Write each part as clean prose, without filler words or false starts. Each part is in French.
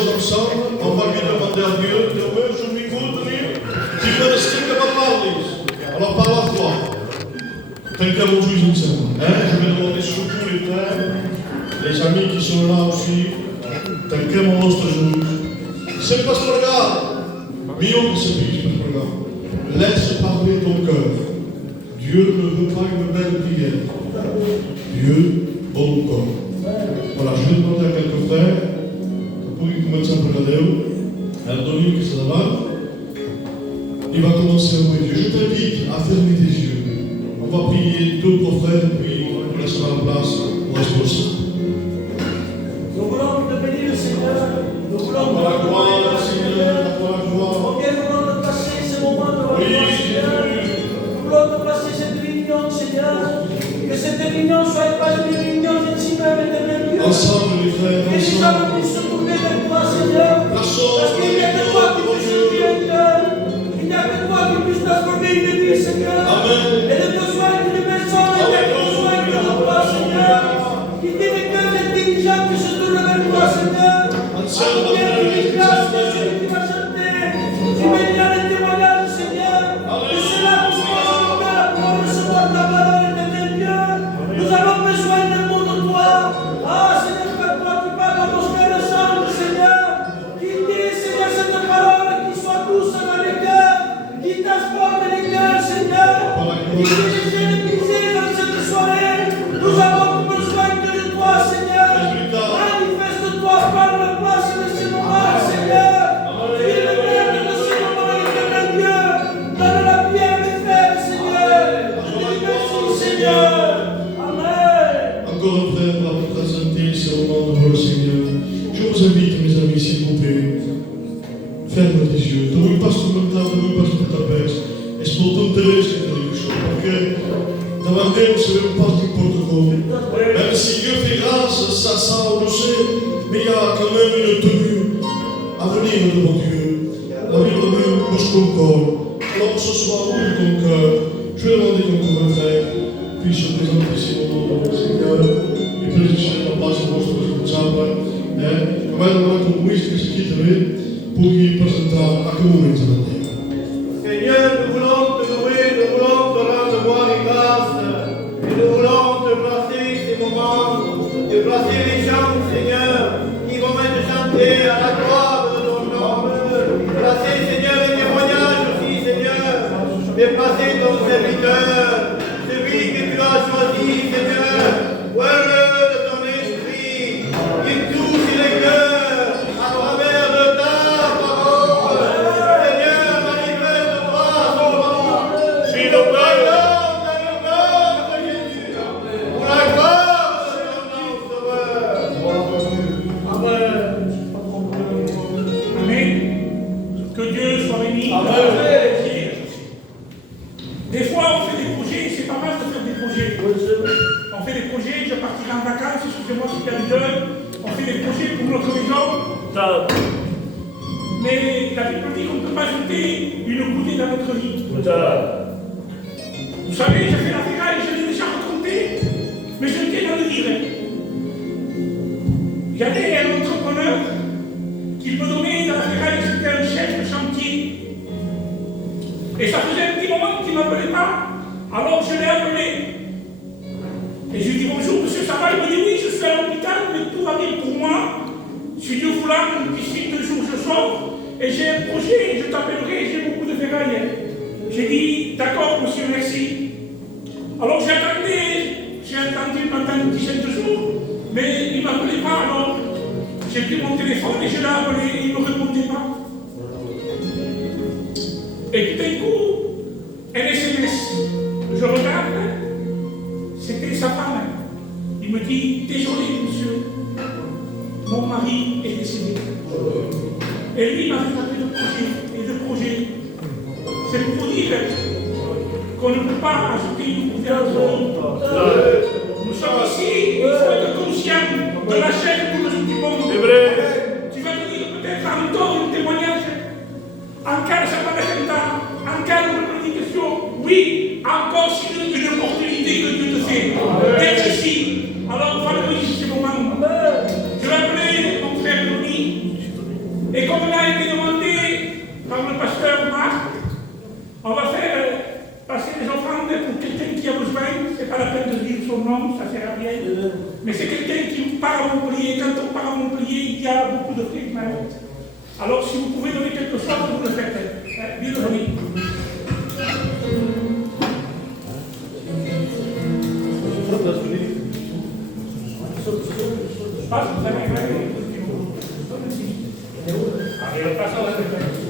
choses ensemble, on va lui demander à Dieu, je m'écoute, tu peux rester que ma parole. Alors parle à toi. Quelqu'un vous joue ensemble. Je vais demander surtout les frères, les amis qui sont là aussi. Quelqu'un mon nostro Gesù. C'est pas ce regarde. Mio che se dice per regarde. Laisse parler ton cœur. Dieu ne veut pas une belle prière. Dieu bon corps. Voilà, je vais demander à quelques frères pour qu'ils commencent à regarder. Antonio qui s'en va. Il va commencer à louer Dieu. Je t'invite à fermer tes yeux. On va prier deux trois frères, puis on laissera la place au responsable. Nous voulons te bénir, le Seigneur. Nous voulons te la gloire, Seigneur, la gloire. Combien nous voulons te passer ce moment de réunion, Seigneur. Nous voulons te passer cette réunion, Seigneur. Que cette réunion soit pas une réunion intimée, mais de Dieu. Ensemble, les frères, que nous allons tous se tourner vers toi, Seigneur. Parce qu'il n'y a que toi qui puisse nous cœur. Il n'y a que toi qui puisse transformer une vie, Seigneur. Amen. Et le besoin d'une personne, il y a besoin de toi, Seigneur. Qu'il y ait des cœurs intelligents qui se tournent vers toi, Seigneur. Combien de grâce que celui qui va chanter. Tu m'as bien les témoignages, Seigneur. Et c'est là que nous sommes là pour recevoir ta parole de Dieu. Nous avons besoin d'un mot de toi. Ah, Seigneur, que toi qui parles à nos frères et sœurs, Seigneur. Qu'il dise, Seigneur, cette parole qui soit douce dans les cœurs, qui transforme les cœurs, Seigneur. Qui dise les brisés dans cette soirée. Nous avons besoin de toi, Seigneur. Manifeste-toi par la place de ce moment, Seigneur. Tu es le maître de ce moment, éternel Dieu. Donne la pierre des frères, Seigneur. Je te dis merci, Seigneur. Amen. Encore un frère va vous présenter ce moment devant le Seigneur. Je vous invite, mes amis, s'il vous plaît, ferme tes yeux. Ne brûle pas sur le temps, ne brûle pas sur ta peste. Et c'est pour t'intéresser quelque chose. Parce que devant Dieu, ce n'est pas n'importe quoi. Même si Dieu fait grâce, ça on le sait, mais il y a quand même une tenue à venir devant Dieu. La Bible veut bouge ton corps. Alors ce soir, ouvre ton cœur. Je vais demander encore un frère puisse se présenter ici au nom du Seigneur e predice la pace vostra responsabile. Ma è una comunista che si chiede poi presentare a comunità da Dio. Seigneur, nous voulons te louer, nous voulons te rendre gloire et grâce. Et nous voulons te placer ces moments, te placer les gens, Seigneur, qui vont être chantés à la gloire de ton nom. Placer, Seigneur, les témoignages aussi, Seigneur. Déplacer ton serviteur, celui que tu as choisi, Seigneur. Ouvre de ton esprit, qui touche les cœurs à travers de ta parole. Seigneur, manifeste-toi son nom. Suis le pardon de Jésus. Pour la gloire de ton nom, Sauveur. Amen. Amen. Que Dieu soit béni. Amen. Des fois, on fait des projets, c'est pas mal de faire des projets. On fait des projets, je partirai en vacances, excusez-moi si c'est un jeune. On fait des projets pour notre maison. Mais la Bible dit qu'on ne peut pas jeter une bouteille dans notre vie. Vous savez, j'ai fait la ferraille, je l'ai déjà raconté, mais je tiens à le dire. J'avais un entrepreneur qui me donnait dans la ferraille, c'était un chef de chantier. Et ça faisait un petit moment qu'il ne m'appelait pas. Alors je l'ai appelé. Et je lui ai dit bonjour, monsieur, ça va? Il me dit oui, je suis à l'hôpital, mais tout va bien pour moi. Si Dieu voulant, d'ici 2 jours je sors. Et j'ai un projet, je t'appellerai, j'ai beaucoup de ferraille. J'ai dit d'accord, monsieur, merci. Alors j'ai attendu pendant une dizaine de jours, mais il ne m'appelait pas. Alors j'ai pris mon téléphone et je l'ai appelé et il ne me répondait pas. Et tout d'un coup, un SMS. Je regarde, c'était sa femme. Il me dit, désolé monsieur, mon mari est décédé. Et lui m'avait parlé de projet. C'est pour vous dire qu'on ne peut pas ajouter une bouteille à notre vie. Nous sommes ici, il faut être conscient de la chaîne que nous occupons. Tu vas me dire peut-être encore un témoignage. Encore ça va être un temps. Encore une prédication. Oui, encore si une opportunité que Dieu te fait. D'être ici. Alors, valorise ce moment. Je vais appeler mon frère Louis. Et comme on a été demandé par le pasteur Marc, on va faire passer les offrandes pour quelqu'un qui a besoin. C'est pas la peine de dire son nom, ça sert à rien. Mais c'est quelqu'un qui part à Montpellier. Quand on part à Montpellier, il y a beaucoup de fric. Alors si vous pouvez donner quelque chose, vous le faites. Bien le donner. Allez, on passe à la tête.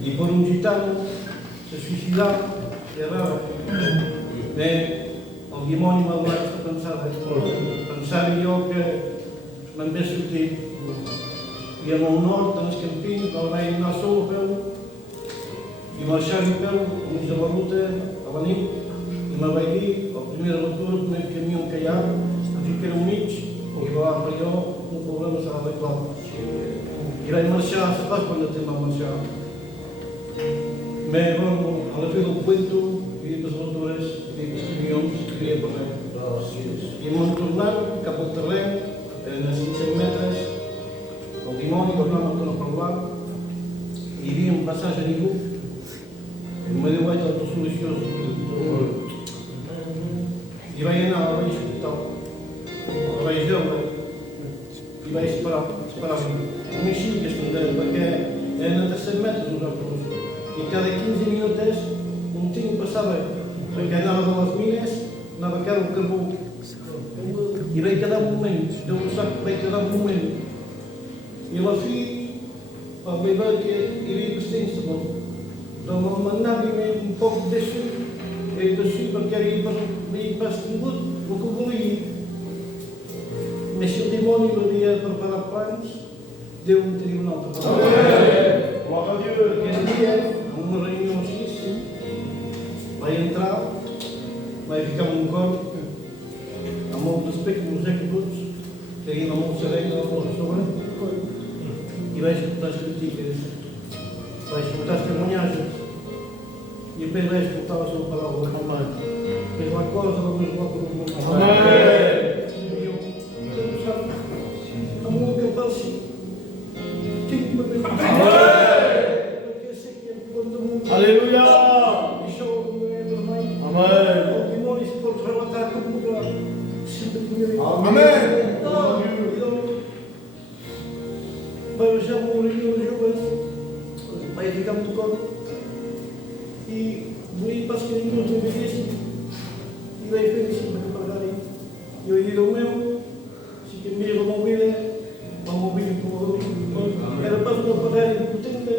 E por um gitano se suicidar, é raro. O demônio malvado está pensar eu que não me suti. E a mão norte, nas campinas, para lá em nosso pelo, e marchar em pelo, como diz a luta, a Bani, e uma vai ao primeiro altura, no caminhão caiado, ficar unidos, e lá para eu, no problema, será de claro. Il va marchar, se pas quando tem a marchar. Mais bon, on a fait le cuento, y los motores, y los camiones, y el problema. Y hemos tornado, cap al terreny, a 500 metres, el dimoni tornava a tornar per l'art, hi havia un passatge a ningú, em va dir, vaig a la solució, i vaig anar a la veig hospital, la vaig veure, i vaig esperar-me. Un així que estendem, perquè eren a 300 metres nosaltres, i cada 15 minuts un tinc passava, perquè anava de les mines, anava a cada un carbó, i vaig quedar un moment, Déu ho sap, vaig quedar un moment, i a la fi vaig veure que hi havia bastants de bo. Doncs m'anava un poc d'això, perquè havia pas tingut el que volia. Així el dimoni l'havia preparat plans, Déu en tenia un altre plan. Aquell dia, en una reunió així, vaig entrar, vaig ficar en un cor, amb molt respecte, no sé que tots, tenien molt serena, molt a sobre, i vaig escoltar les crítiques, vaig escoltar els testimoniatges, i després vaig escoltar la seva paraula, Amén. És la cosa del meu poble del meu poble. I jo, Déu sap, amb el que passi, tinc per mi. Perquè sé que em pot damunt. Aleluia! I això no és per mai. Amén! El dimoni es pot relatar com vulgui. Sempre tinc Amén! Vaig baixar amb una reunió de joves, vaig ficar amb cor i volia pas que ningú no veiessin i vaig fer així per pagar-hi. I vaig dir, Déu meu, si que envies la mòbil com a doni. Era pas una pagar-hi potente,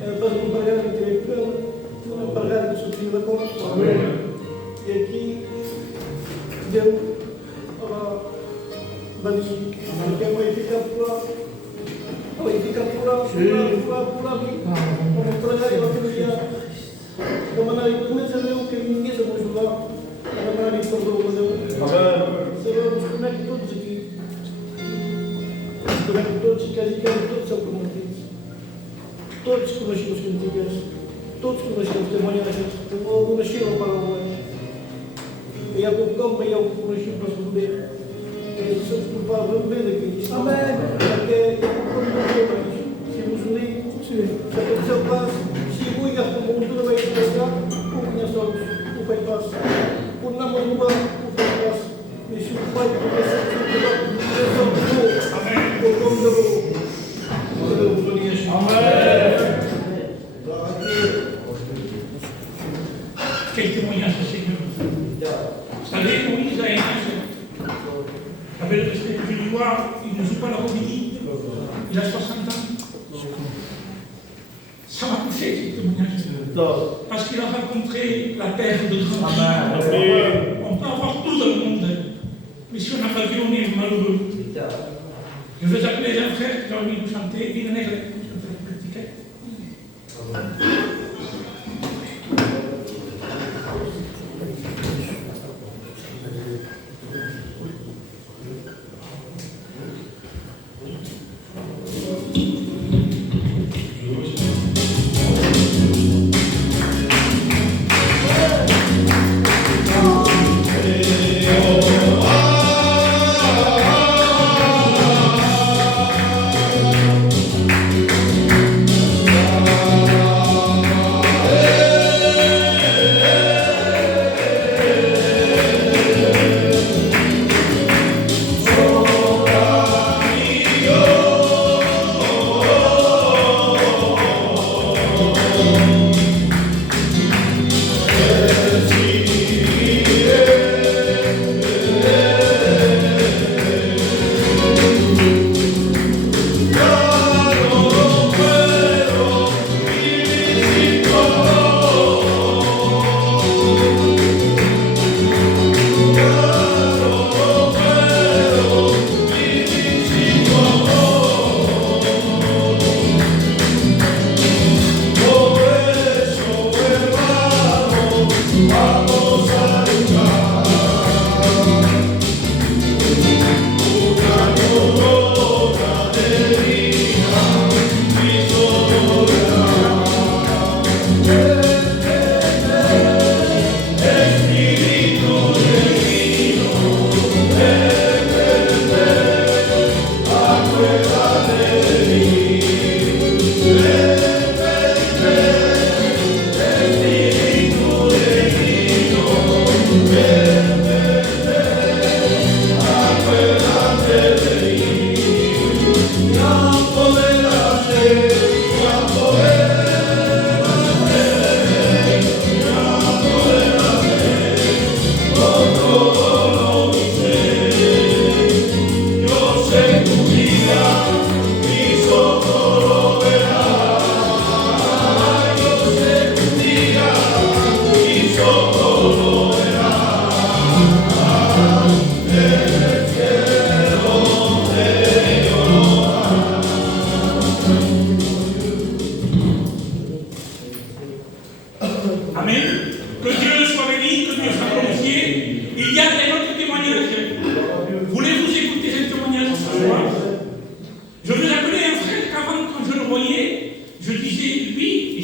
era pas una pagar-hi intel·lectual, una pagar-hi que sortia de cor. I aquí Déu va dir, perquè vaig ficar a plorar. Vaig ficar a plorar, com a pregària la família, demanar-li només a Déu que vingués a m'ajudar, a demanar-li perdó a Déu. Sabeu, us conec tots aquí. Us conec tots, quasi tots sou convertits. Tots coneixeu les cantiques, tots coneixeu els testimoniatges, coneixeu la paraula. Hi ha quelcom, veieu que coneixeu pas ben bé. Se'ls culpaven ben bé de Crist. Amén. Perquè com no veus, si vos ho dic, que tot seu pas, si vull agafar un munt de veus de pescar, ho guanya sols, ho faig pas. Un nom a robar, ho faig pas. I si ho faig, perquè se'ls culpa, és el bo, el com de bo. Que Déu us doni així. Amén! Quel témoignage, Seigneur. Vous savez, Moïse a un âge. Avec le respect que je lui dois, il ne joue pas la comédie. Il a 60 ans. Ça m'a touché, ce témoignage. Parce qu'il a rencontré la terre de tranquille. On peut avoir tout dans le monde. Mais si on n'a pas vu, on est malheureux. Je veux appeler un frère qui a envie de chanter. Il est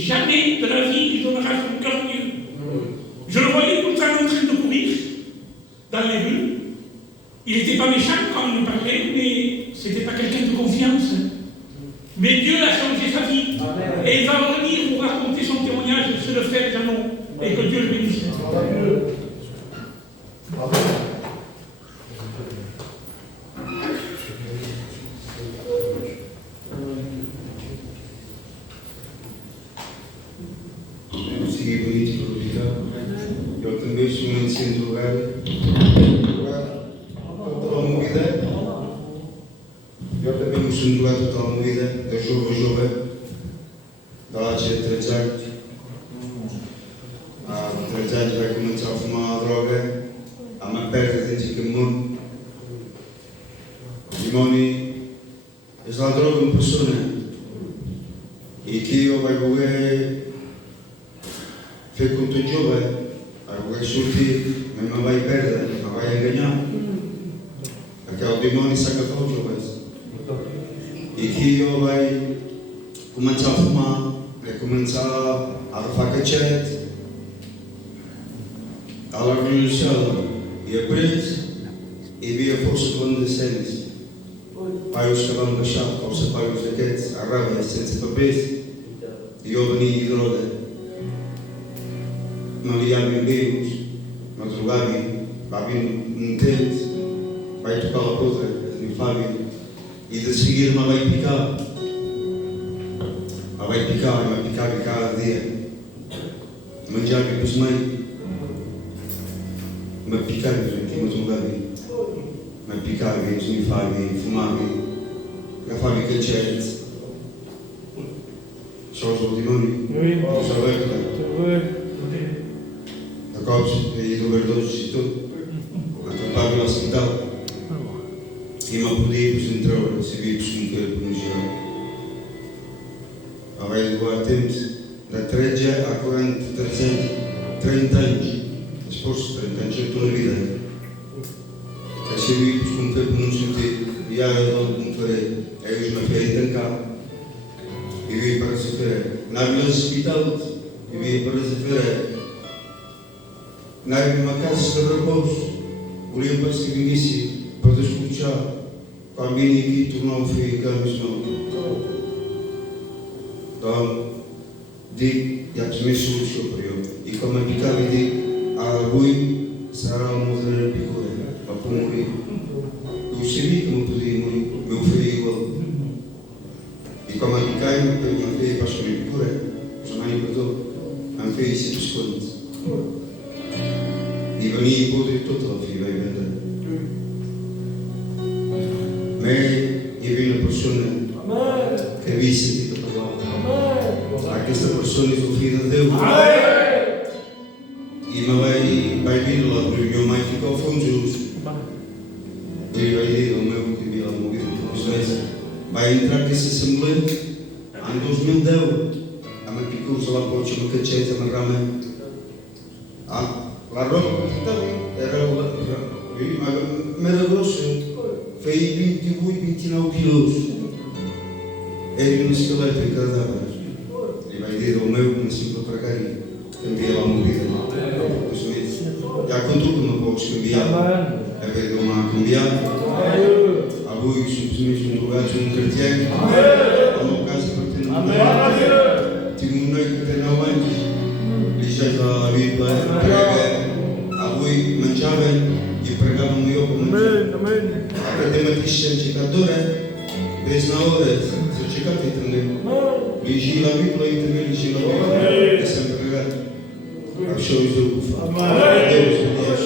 jamais de la vie il donnera son cœur à Dieu. Je le voyais tout le temps en train de courir dans les rues. Il n'était pas méchant quand il me parlait, mais c'était pas quelqu'un de confiance. Mais Dieu a changé sa vie. Et il va revenir pour raconter son témoignage sur le frère Janon. Et que Dieu le bénisse. Consegui bonito para ficar. Eu também sou um ensino do lugar. Total movida. Eu também sou um lugar total movida. Da chuva, chuva. Da lá de trajeto. A trajeto vai começar a fumar a droga. Há uma perda dentro do mundo. Limoni. Essa droga me passou, né? E que eu vai morrer. Foi com tudo jovem, agora surti, mas não vai perder, não vai ganhar. Aquele demônio saca fora jovens. E que eu vai começar a fumar, vai começar a arrafar cachete, a largar no céu, e a preso, e vi a força quando descende. Pai os cavalos baixados, com os sapatos daqueles, a raba, sem papéis, e eu veni de droga. Não ligavam beijos, não drogavam, babiam num tente, vai tocar a outra, no Fábio, e de seguir uma vai picar. Ela vai picar cada dia. Manjava para os meios, uma picar, mas não drogava. Uma picar, no Fábio, fumava, gafava cachete. Só os demônios, os alertas. Copos e do Verdoso e tudo, acamparam no hospital e não podíamos entrar, recebíamos um corpo no geral. A vai levar tempo da 30 a 40, 30 anos, esforço 30 anos, eu estou na vida. Recebíamos um corpo no sentido, e a logo me farei, aí os na feira tancar, e vim para essa feira. Na vila hospital, e vim para essa feira. Na minha casa de repouso, olhei para esse início para escutar com a minha equipe tornou um filho que ambos não. Então, digo, já te me solução para eu. E como a picava e digo, a argui será uma mulher picora, para morrer. Eu sabia que não podia morrer, meu filho igual. E como a picava, eu filho para escolher picora, já me perdoou, a filho se esconde. E veni podre total fi vai vender. Mas e vem a persona que vi sentito parlare. Questa persona è figlia di Dio. E me vai vir lá para minha mãe ficou funjoso. E vai dire o meu que vi lá movido por vocês. Vai entrar nessa assembleia em 2010. A minha picou lá para o chama cacheta, uma rama. La roba era grosso, fez 28, 29 quilos. Era um esqueleto em cadáver. E vai dizer ao meu, não se para cá, cambiar lá uma vida. Já contou que não podes cambiar. A vida não há cambiar. Há bois, simplesmente um lugar, um cartier. Há uma casa para ter uma mulher. Tive uma noite que até não antes. Lixei lá a Bíblia, Lui mangiava e pregava no eu como a tema cristianitadora, vez na hora, se chegar também. Ligi la Bíblia e também ligi la Bíblia. É sempre pregado. A show is do Deus, Deus.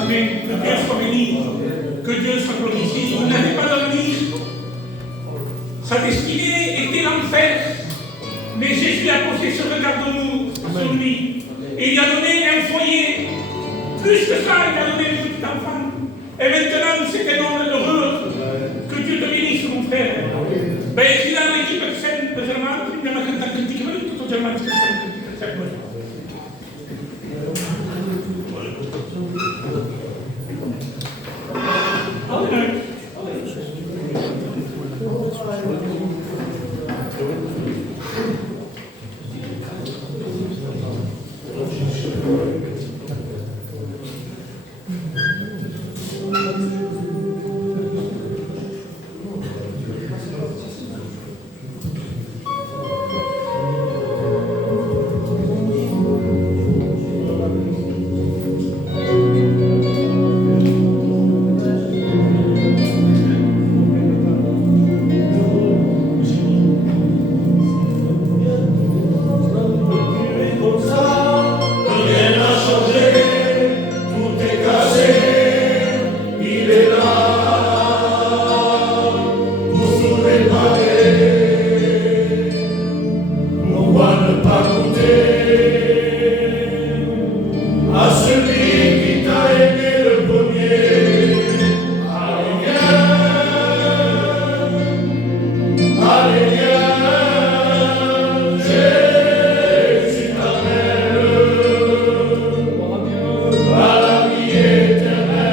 Amen. Que Dieu soit béni. Que Dieu soit glorifié. Il n'avait pas dormi. Sa destinée était l'enfer, mais Jésus a posé ce regard de nous sur lui. Et il a donné un foyer. Plus que ça, il a donné un petit enfant. Et maintenant, c'est un homme heureux. Que Dieu te bénisse, mon frère. Ben, il a l'équipe de Germain, il a canté un critique, tout Germain, c'est ça. Amen. à celui qui t'a aimé le premier. Alléluia, Alléluia, Jésus t'appelle à la vie éternelle.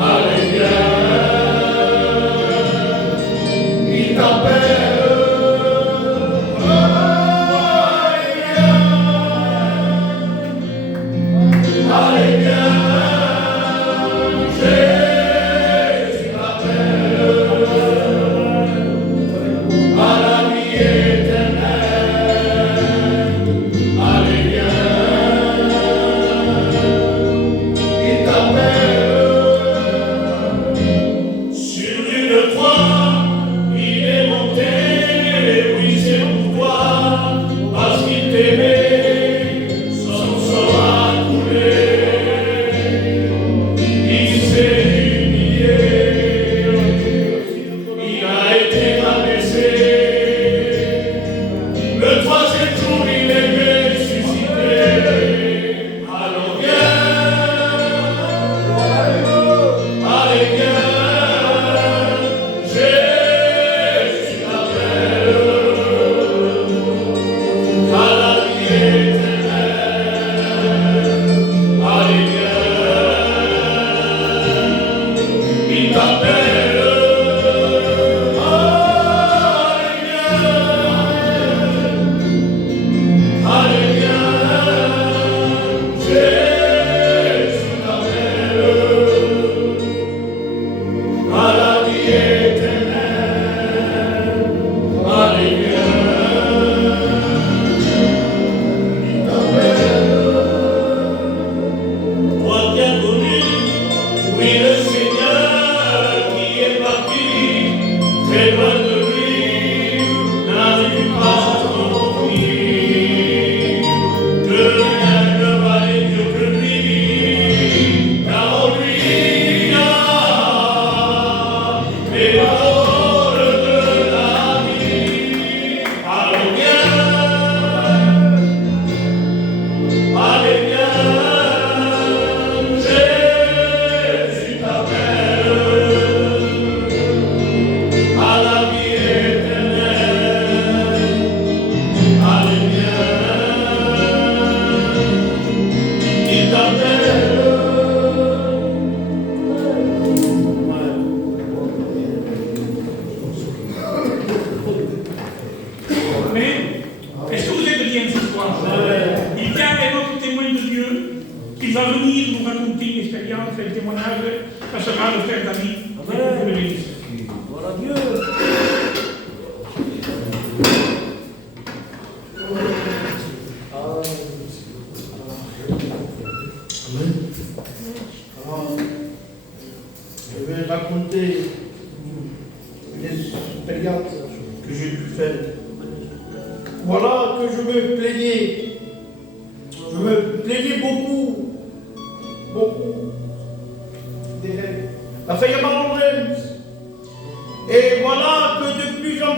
Alléluia, il t'appelle. Est-ce que vous êtes bien ce soir? Il y a un autre témoin de Dieu qui va venir nous raconter une expérience, un témoignage. Ça sera le frère David. Et vous le bénisse. Voilà Dieu. Alors, je vais raconter une expérience que j'ai pu faire. Voilà que je me plaignais. Je me plaignais beaucoup. Beaucoup. La feuille malheureuse. Et voilà que de plus en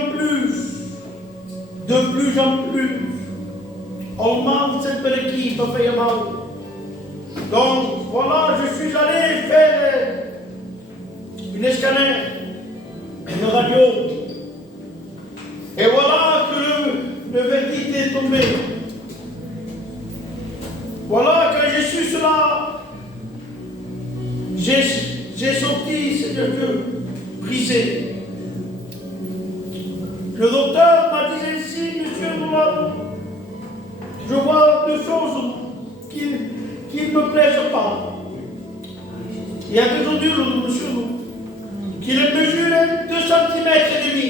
plus, on manque cette équipe à feuille mal. Donc voilà, je suis allé faire une scanner, une radio. Et voilà que le verdict est tombé. Voilà que je suis cela. J'ai sorti, Seigneur Dieu, brisé. Le docteur m'a dit ainsi, monsieur Noël, je vois deux choses qui ne me plaisent pas. Il y a des odules, monsieur, qui le mesurent 2 cm et demi.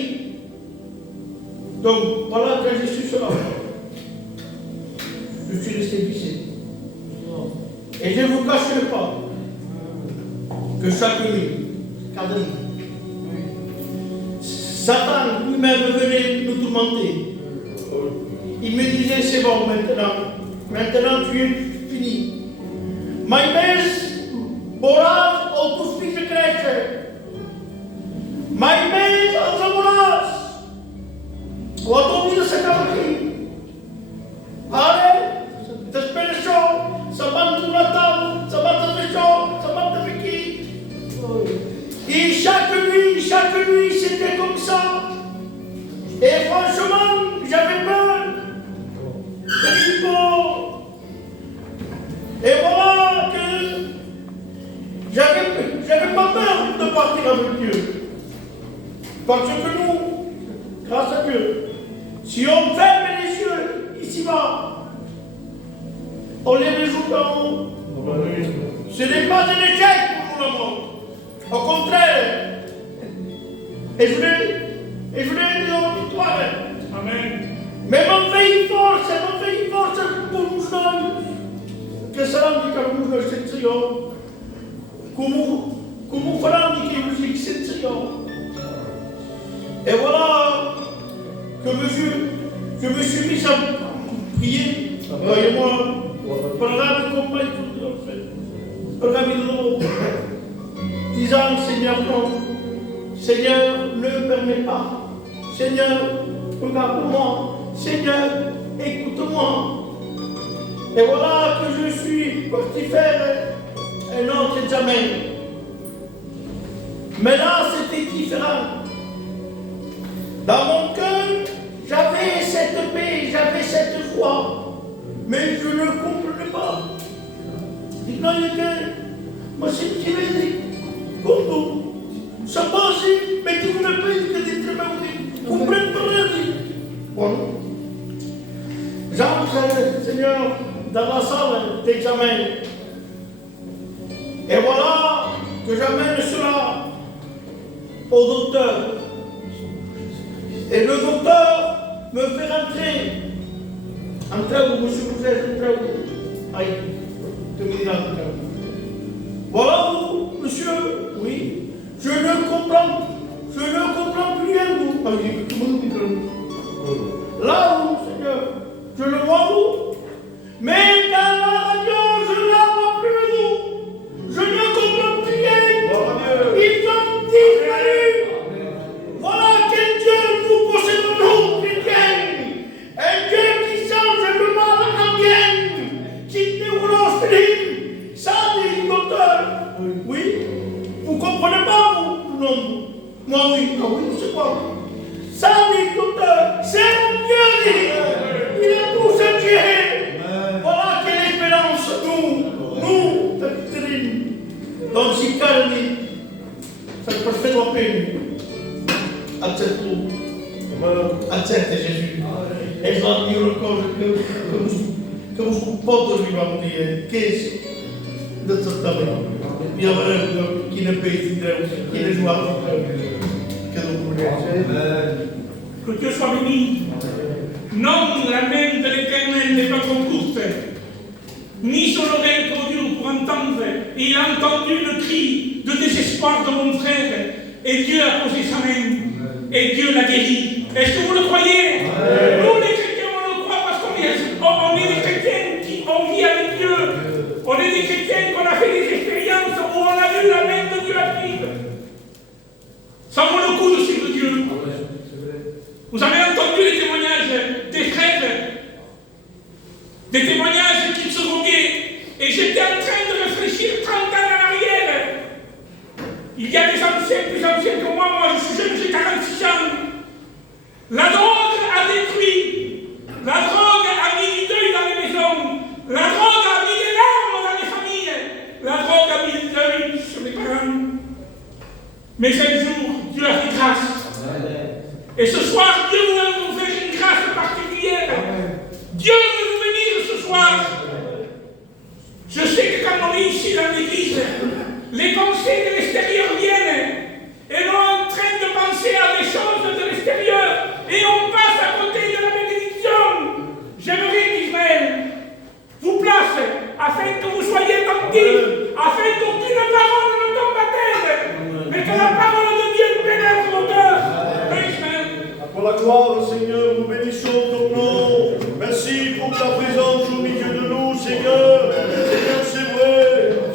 Donc, voilà que j'ai su cela. Je suis resté vissé. Et je ne vous cacherai pas que chaque nuit, Satan lui-même venait nous tourmenter. Il me disait, c'est bon maintenant tu es fini. My best, Boraz, au tout de crește. My best, al să Boraz. O atunci să cam fi. Are, te speri și j'avais pas peur de partir avec Dieu. Parce que nous, grâce à Dieu, si on ferme les yeux ici-bas, on les résout en haut. Ce n'est pas un échec pour nous la mort. Au contraire. Et je voulais dire en victoire. Amen. Mais mon veille force pour nous que será de carros nos Senhor. Como falam de que musique Senhor. Et voilà que je me suis mis à prier. Voyez-moi. Parlant de compagnie, disant Seigneur, non, Seigneur, ne permets pas, Seigneur, regarde-moi, Seigneur, écoute-moi. Et voilà que je suis parti faire un autre examen. Mais là, c'était différent. Dans mon cœur, j'avais cette paix, j'avais cette foi. Mais je ne comprenais pas. Il n'y a que ma sentimenti quando sapessi metti una pezza di trementi comprendo rien. Bon. J'entre, Seigneur, dans la salle d'examen. Et voilà que j'amène cela au docteur. Et le docteur me fait rentrer. Entrez où, monsieur, vous êtes entrez où? Aïe, que me dira l'entrée. Voilà vous, monsieur, oui. Je ne comprends plus rien, vous. Aïe, tout le monde dit là, vous, Seigneur, je le vois, vous. Mais dans la radio, je ne la vois plus, vous. Je ne comprends plus rien. Ils ont disparu. Voilà quel Dieu nous possédons, nous, chrétiens. Un Dieu qui change le mal en bien, qui déroule l'esprit. Ça, dit le docteur. Oui. Vous comprenez pas, vous? Non. Moi, oui. Ah oui, c'est quoi? Ça, dit le docteur. C'est mon Dieu, dit. Il est tout ce Dieu. Voilà quelle espérance, nous, Catherine. Donc, si calme, ça peut faire la peine. Accepte-tout. Accepte Jésus. E je vais dire une chose que vous pouvez lui dire. Qu'est-ce de cette année? Il y a un qui ne peut être qui ne joue pas. Que vous voulez. Que Dieu soit béni. Non, la main de l'Éternel n'est pas courte, ni son oreille trop dure pour entendre. Il a entendu le cri de désespoir de mon frère, et Dieu a posé sa main, et Dieu l'a guéri. Est-ce que vous le croyez? Nous, les chrétiens, on le croit parce qu'on est des chrétiens qui ont vit avec Dieu. On est des chrétiens qu'on a fait des expériences où on a vu la main de Dieu active. Ça vaut le coup de suivre Dieu. Vous avez entendu les témoignages des frères, des témoignages qu'ils se voguaient, et j'étais en train de réfléchir 30 ans en arrière. Il y a des anciens, plus anciens que moi je suis jeune, j'ai 46 ans. La drogue a détruit, la drogue a mis du deuil dans les maisons, la drogue a mis des larmes dans les familles, la drogue a mis du deuil sur les parents. Mais un jour, Dieu a fait grâce. Et ce soir, Dieu veut nous faire une grâce particulière. Dieu veut nous bénir ce soir. Je sais que quand on est ici dans l'église, les pensées de l'extérieur viennent. Et l'on est en train de penser à des choses de l'extérieur. Et on passe à côté de la bénédiction. J'aimerais qu'Ismaël vous place afin que vous soyez attentifs, afin qu'aucune parole ne tombe à terre, mais que la parole de Dieu pénètre vos cœurs. Pour la gloire, Seigneur, nous bénissons ton nom. Merci pour ta présence au milieu de nous, Seigneur. Seigneur, c'est vrai,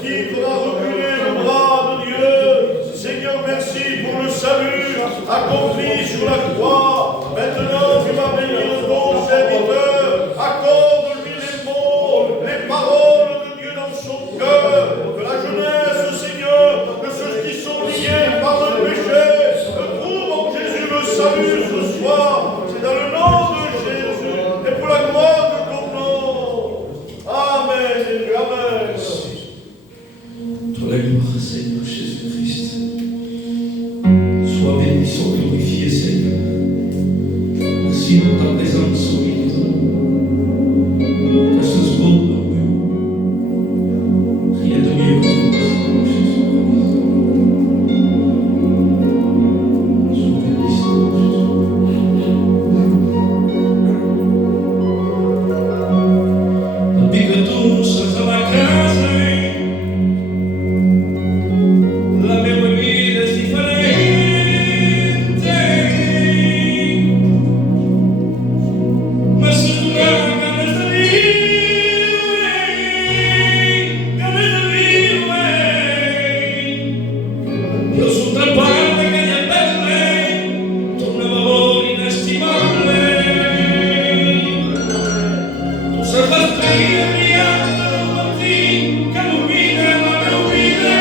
qui fera reculer le bras de Dieu. Seigneur, merci pour le salut accompli sur la croix. Maintenant, tu vas bénir ton serviteur. Accorde-lui les mots, les paroles de Dieu dans son cœur. Que la jeunesse, Seigneur, de ceux qui sont liés par le péché, trouve en Jésus le salut ce soir. C'est dans le nom de Jésus et pour la gloire de ton nom. Amen. Amen. Seigneur Jésus-Christ. Sois béni, sois glorifié, Seigneur. Merci pour ta présence au milieu de nous. Que ce soit dans nous. Rien de mieux que toi, Seigneur Jésus-Christ. Sois béni, Seigneur Jésus-Christ. Depuis que tout ça va casser, la mia vita si differente, ma sembra che ne sta vive, io sono tra parte che gli è belle, tu ne valori inestimabile, tu sei la stella brillante del mattino che illumina la mia vita.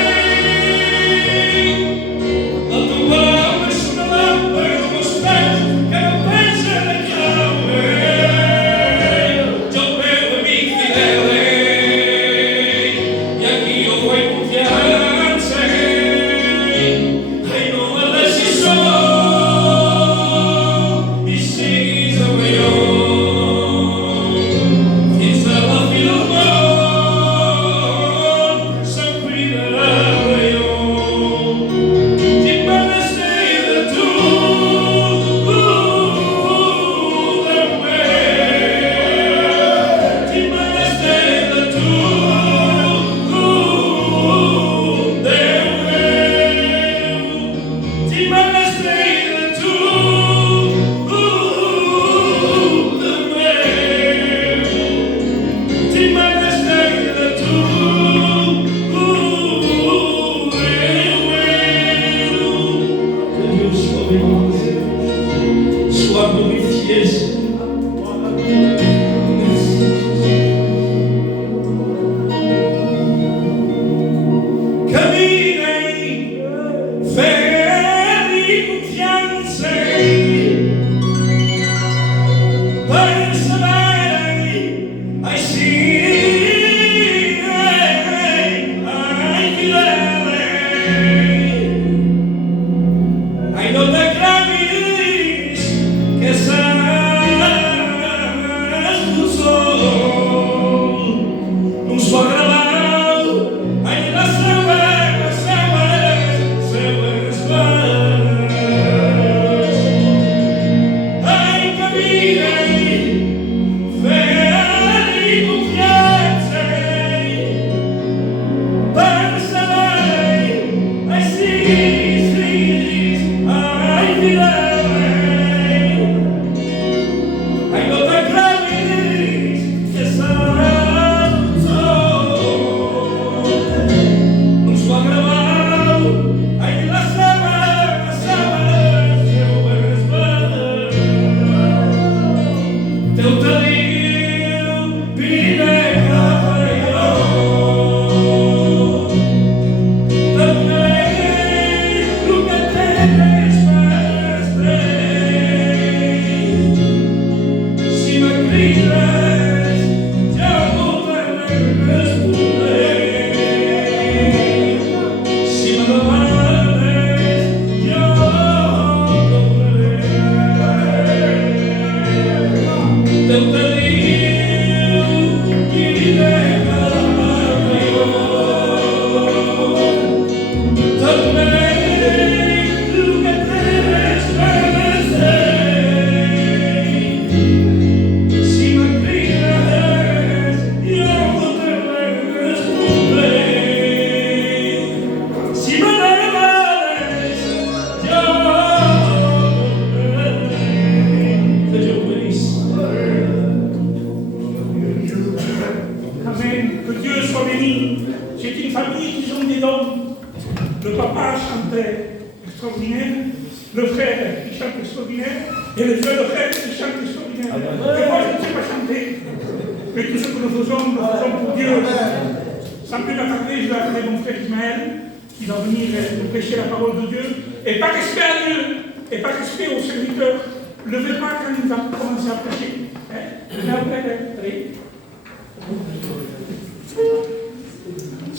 La tua parola è una lampada e uno specchio che non pensa alle chiavi. Io bevo e mi fidele, e a chi io vuoi confianza. I know unless you show, he sees a way on. It's a love you don't know, so qui la way on. Ti paresti da tu, da me. Ti paresti da tu, da me. Ti paresti da tu, da me. Ti paresti da tu, que Dieu soit béni, soit glorifié, Seigneur. Merci, Jésus. Cammini, fai confianza, perseverare, ai sì, ai fidele. I know the gravis que serás tu sol, non so agradado, ai las seves ai cammini, fai confianza, perseverare, ai sì, ai fidele. I know the gravis que serás tu sol, non so agradado, ai las seves teu talio pide cavallo, también lo que tienes si me gritas, yo no te responderé. Si me demandas, yo correré. Teu talio pide cavallo, también lo que tienes si me gritas, yo no te responderé. Si me demandas, yo correré. Que Dieu bénisse. Amen. Que Dieu soit béni. C'est une famille qui sont des dons. Le papa chantait extraordinaire, le frère qui chante extraordinaire, et le frère qui chante extraordinaire. Et moi, je ne sais pas chanter. Mais tout ce que nous faisons pour Dieu. Sans plus m'attarder, je vais appeler mon frère Ismaël, qui va venir nous prêcher la parole de Dieu. Et pas respect à Dieu, et pas respect aux serviteurs. Levez pas quand il va commencer à prêcher. Allez.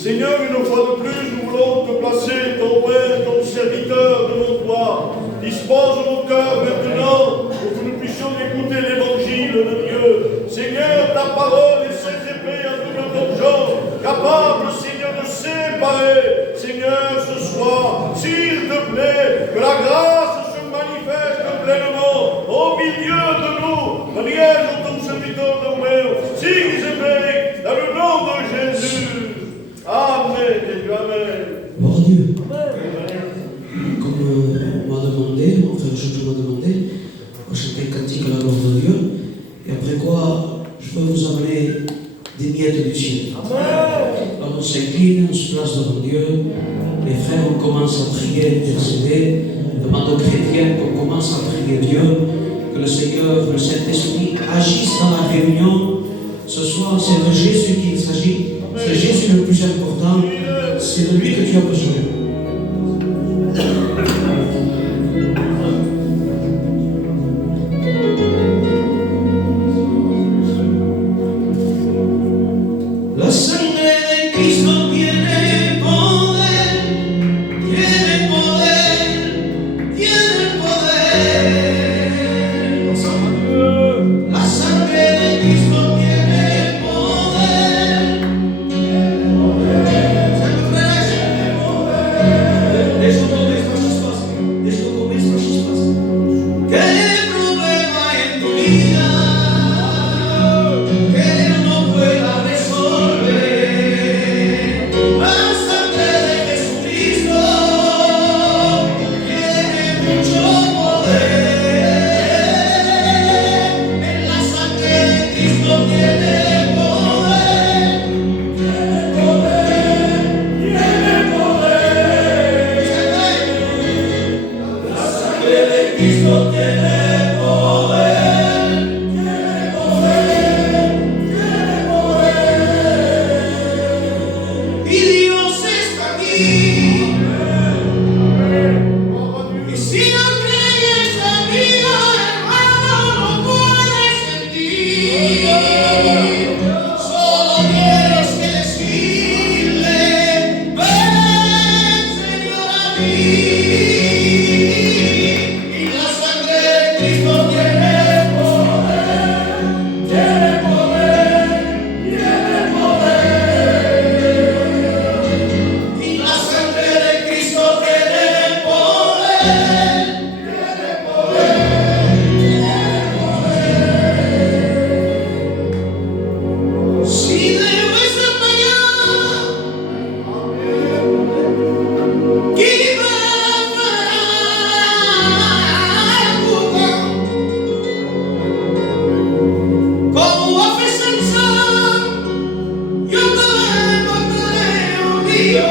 Seigneur, une fois de plus, nous voulons te placer, ton Père, ton serviteur devant toi. Dispose nos cœurs maintenant pour que nous puissions écouter l'évangile de Dieu. Seigneur, ta parole est cette épée à double tranchant, capable, Seigneur, de séparer. Seigneur, ce soir, s'il te plaît, que la grâce se manifeste pleinement au milieu de nous. Marie-Ège, ton serviteur de Dieu, s'il dans le nom de Jésus. Amen et Amen. Gloire à Dieu. Comme on m'a demandé, mon frère Jojo m'a demandé, on chanter un cantique à la gloire de Dieu. Et après quoi, je peux vous amener des miettes du ciel. Alors on s'incline, on se place devant Dieu. Les frères, on commence à prier, intercéder. Demande aux chrétiens qu'on commence à prier Dieu. Que le Seigneur, le Saint-Esprit agisse dans la réunion. Ce soir, c'est de Jésus qu'il s'agit. C'est Jésus le plus important. C'est de lui que tu as besoin. La sangre de Cristo tiene poder, tiene poder, tiene poder. La sangre de Cristo tiene poder. Deixa eu comer as nossas pastas. Deixa eu comer as nossas pastas. Que problema en tu vida que Él no pueda resolver. La sangre de Jesucristo tiene mucho poder. En la sangre de Cristo tiene poder. Tiene poder. Tiene poder. La sangre de Cristo tiene poder. Tiene poder. Tiene poder. Y Dios está aquí. Y si no crees en mí, hermano, no puedes sentir. Solo tienes que decirle: ven, Señor, a mí. Y la sangre de Cristo tiene poder. Tiene poder. Tiene poder. Y la sangre de Cristo tiene poder. Tiene poder. Si debes apagar, que va como a presença, yo te mandaré un día.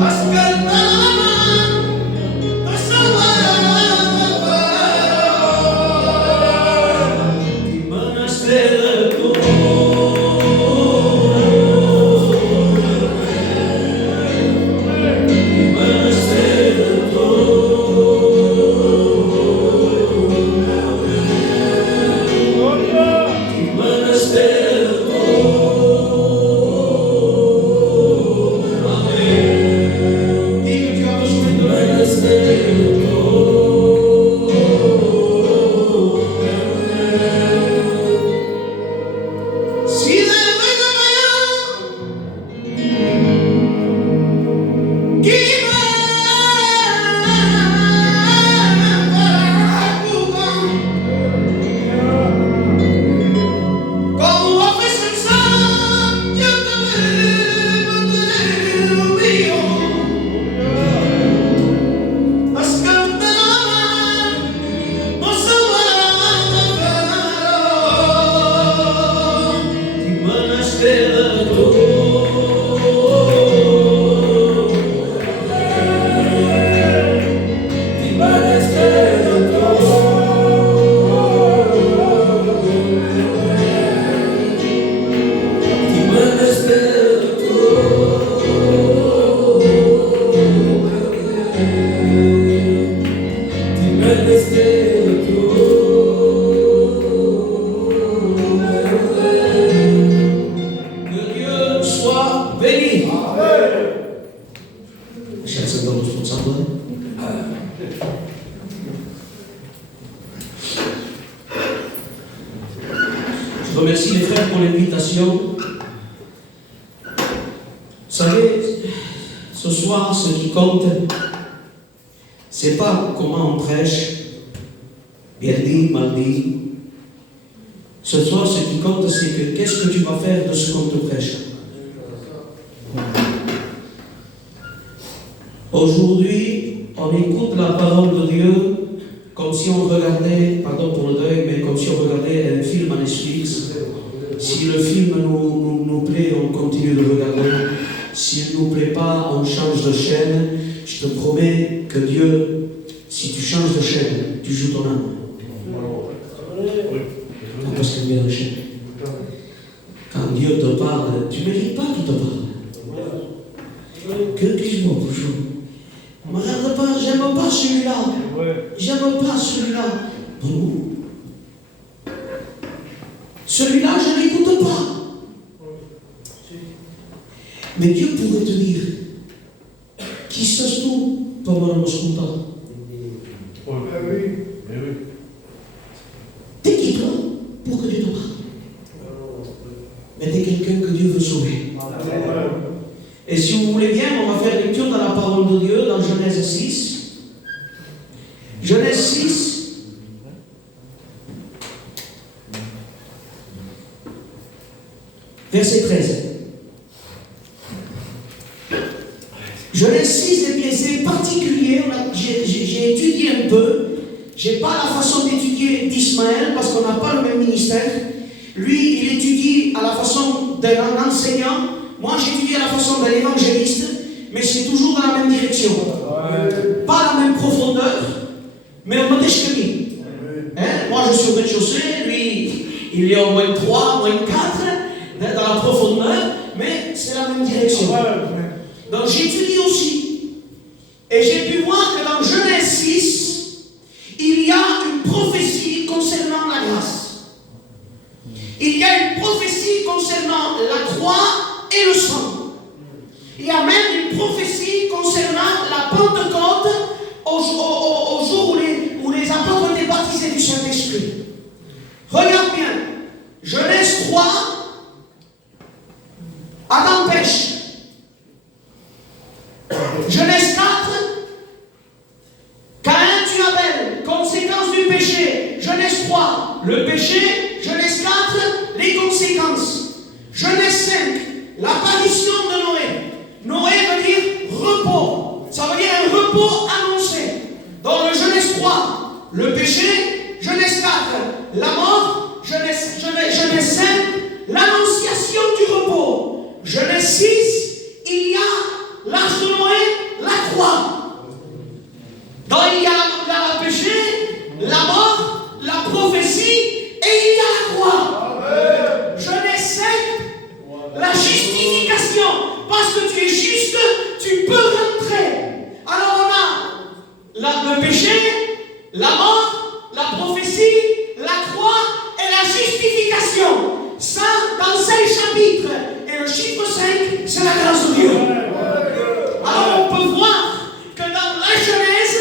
Has cantado, has salvado, y manaste de todo. Si debes apagar, que como a presença, yo te mandaré un día. Has cantado, has salvado, y manaste de todo. Y manaste de todo. Y manaste de todo. Y manaste de todo. savez, ce soir, ce qui compte, c'est pas comment on prêche, bien dit, mal dit. Ce soir, ce qui compte, c'est que qu'est-ce que tu vas faire de ce qu'on te prêche. Aujourd'hui, on écoute la parole de Dieu comme si on regardait, pardon pour le deuil, mais comme si on regardait un film à Netflix. Si le film nous plaît, on continue de regarder. S'il ne nous plaît pas, on change de chaîne. Je te promets que Dieu, si tu changes de chaîne, tu joues ton âme. Parce qu'il y a de chaîne. Quand Dieu te parle, tu ne mérites pas qu'il te parle. Que je vois bonjour. Ne me regarde pas, j'aime pas celui-là. J'aime pas celui-là. Bon. Celui-là, je ne l'écoute pas. Mais Dieu pourrait te dire, qui sais tu pour me ascoltare? T'es qui toi pour que Dieu te parle? Mais t'es quelqu'un que Dieu veut sauver. Et si vous voulez bien, on va faire lecture dans la parole de Dieu, dans Genèse 6. Genèse 6. Verset 13. Genèse 6, eh bien, c'est particulier. J'ai étudié un peu. Je n'ai pas la façon d'étudier d'Ismaël parce qu'on n'a pas le même ministère. Lui, il étudie à la façon d'un enseignant. Moi, j'étudie à la façon d'un évangéliste, mais c'est toujours dans la même direction. Pas la même profondeur, mais on me déchire. Moi, je suis au rez-de-chaussée, lui, il est au moins 3, moins 4, dans la profondeur, mais c'est la même direction. Donc, j'étudie aussi. Et j'ai pu voir que dans Genèse 6, il y a une prophétie concernant la grâce. Il y a une prophétie concernant la croix et le sang. Il y a même une prophétie concernant la Pentecôte au jour où les apôtres étaient baptisés du Saint-Esprit. Regarde bien. Genèse 3, Adam pêche. Genèse 4, Caïn tue Abel, conséquence du péché. Genèse 3, le péché. Genèse 4, les conséquences. Genèse 5, l'apparition de Noé. Noé veut dire repos. Ça veut dire un repos annoncé. Dans le Genèse 3, le péché. Genèse 4, la mort. Genèse 5, l'annonciation du repos. Genèse 6, il y a l'arche de Noé, la croix. Donc il y a le péché, la mort, la prophétie, et il y a la croix. Genèse 5, la justification. Parce que tu es juste, tu peux rentrer. Alors on a le péché, la mort, la prophétie, la croix et la justification. Ça, dans 5 chapitres. Et le chiffre 5, c'est la grâce de Dieu. Alors on peut voir que dans la Genèse,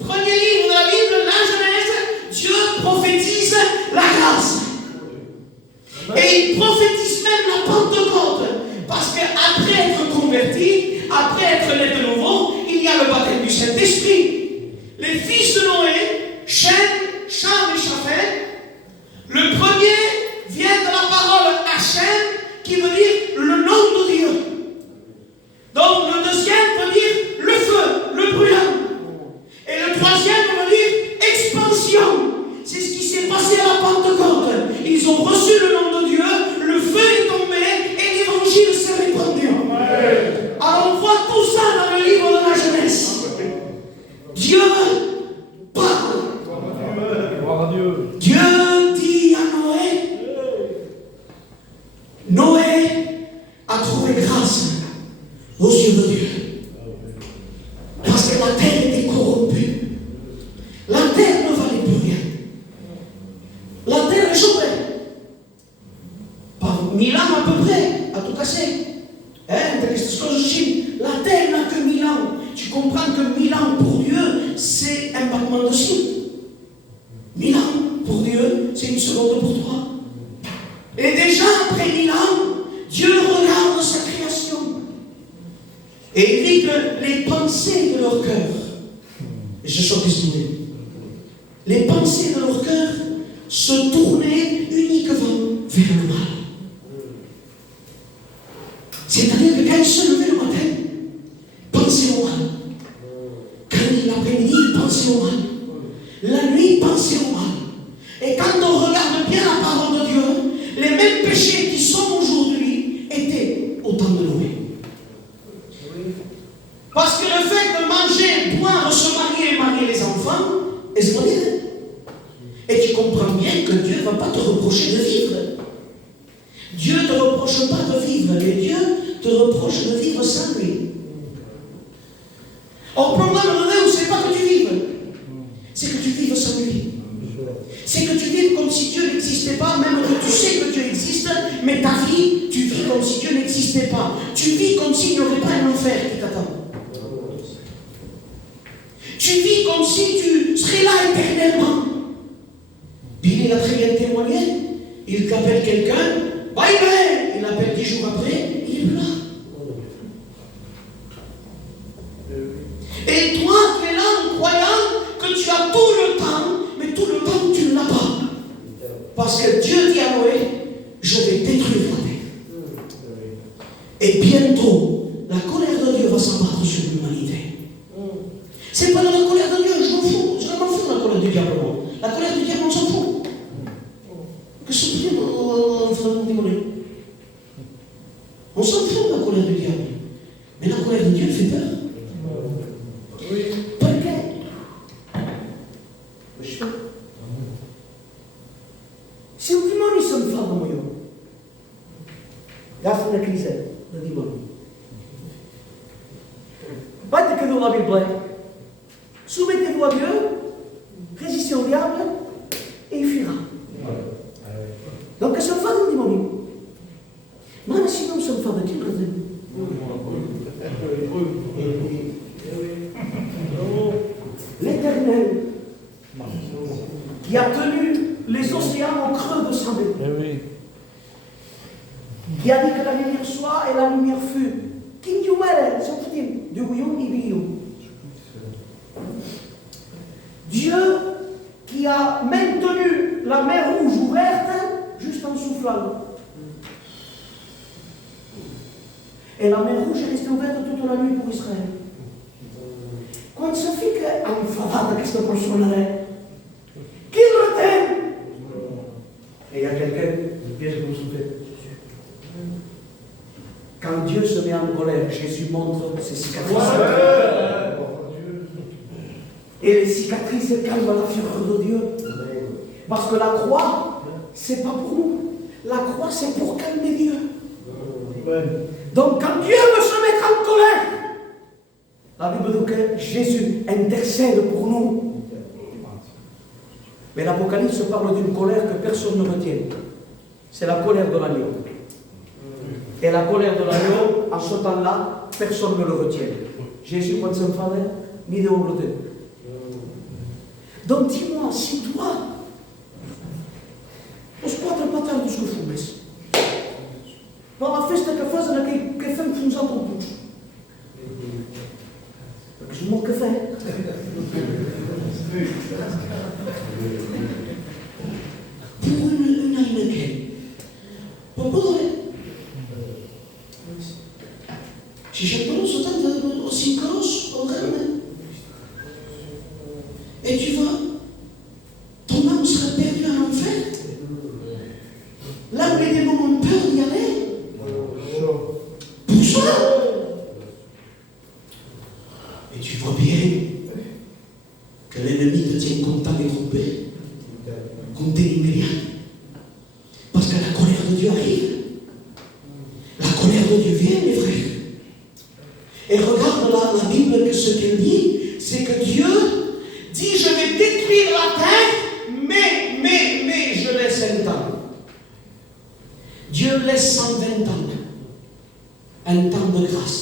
premier livre de la Bible, la Genèse, Dieu prophétise la grâce. Et il prophétise même la Pentecôte. Parce qu'après être converti, après être né de nouveau, il y a le baptême du Saint-Esprit. Les fils de Noé, Shem, Cham et Chafet, le premier vient de la parole Hachem, qui veut dire le nom de Dieu. Donc le deuxième veut dire le feu, le brûlant. Et le troisième veut dire expansion. C'est ce qui s'est passé à la Pentecôte. Ils ont reçu le nom de Dieu, le feu est tombé et l'évangile s'est répandu. Alors on voit tout ça dans le livre de la Genèse. Dieu parle. Dieu dit à Noé, Noé a trouvé grâce aux yeux de Dieu. Parce que la terre était corrompue. La terre ne valait plus rien. La terre est chauffée. Par 1000 ans à peu près, à tout casser. La terre n'a que 1000 ans. Tu comprends que 1000 ans pour Dieu, c'est un battement de cils. 1000 ans pour Dieu, c'est une seconde pour toi. Et déjà après 1000 ans, Dieu regarde sa création. Et il dit que les pensées de leur cœur, et je chante l'histoire, les pensées de leur cœur se tournaient uniquement vers le mal. C'est-à-dire que quand il se levait le matin, pensait au mal. Quand l'après-midi, il pensait au mal. La nuit, il pensait au mal. Et quand on regarde bien la parole de Dieu, les mêmes péchés qui sont aujourd'hui étaient au temps de Noé. Parce que le fait de manger, boire, se marier et marier les enfants, est-ce qu'on dit? Et tu comprends bien que Dieu ne va pas te reprocher de vivre. Dieu ne te reproche pas de vivre, mais Dieu te reproche de vivre sans lui. Or, le problème de Dieu, ce n'est pas que tu vives, c'est que tu vives sans lui. C'est que tu vives comme si Dieu n'existait pas, même que tu sais que Dieu existe, mais ta vie, tu vis comme si Dieu n'existait pas. Tu vis comme s'il n'y aurait pas un enfer qui t'attend. Tu vis comme si tu serais là éternellement. Bill, il a très bien témoigné. Il appelle quelqu'un, bye bye. Il appelle 10 jours après, il est plus là. Et toi, tu es là en croyant que tu as tout le temps, mais tout le temps, tu ne l'as pas. Parce que Dieu dit à Noé, je vais détruire la terre. Et bientôt, la colère de Dieu va s'abattre sur l'humanité. C'est pas de la colère de Dieu, je m'en fous. Je m'en fous de la colère du diable. La colère du diable, on s'en fout. Que ce que on s'en fout de la colère du diable. Mais la colère de Dieu fait peur. Perché? Se un demonio se mi fa come io, dà una crisi da demonio. Vai te la Bible. Soumettez-vous à Dieu, résistez au diable, et il fuira. Donc, ça me fait un démon. Mais sinon, ça me fait un démon. L'Éternel, qui a tenu les océans au creux de sa main, qui a dit que la lumière soit et la lumière fut. Qui nous mêle, c'est tout du royaume et Dieu qui a maintenu la mer Rouge ouverte juste en soufflant. Et la mer Rouge est restée ouverte toute la nuit pour Israël. Quando si fica enfadata questa persona, chi lo tem? Et il y a quelqu'un qui piège comme souffle. Quand Dieu se met en colère, Jésus montre ses cicatrices. Et les cicatrices, elles calment la fureur de Dieu. Parce que la croix, c'est pas pour nous. La croix, c'est pour calmer Dieu. Donc, quand Dieu veut se mettre en colère, la Bible dit que Jésus intercède pour nous. Mais l'Apocalypse parle d'une colère que personne ne retient. C'est la colère de l'agneau. Et la colère de l'agneau, en ce temps-là, personne ne le retient. Jésus, quand s'en fallait, ni de honte. Donc dis-moi, si toi, os quatro patardos que fumes, para a festa que fazem que faz uns apontos, porque se morre café. Pour une Heineken, pour poder. Si je pense autant aussi grosse, au rêve. Et tu vois, ton âme sera perdue en enfer. Là où les démons ont peur d'y aller. Pour ça. Et tu vois bien que l'ennemi te tient content et trompé. Comme t'es immédiat. Parce que la colère de Dieu arrive. La colère de Dieu vient, mes frères. Et regarde là la Bible, que ce qu'elle dit, c'est que Dieu dit, je vais détruire la terre, mais je laisse un temps. Dieu laisse 120 ans. Un temps de grâce.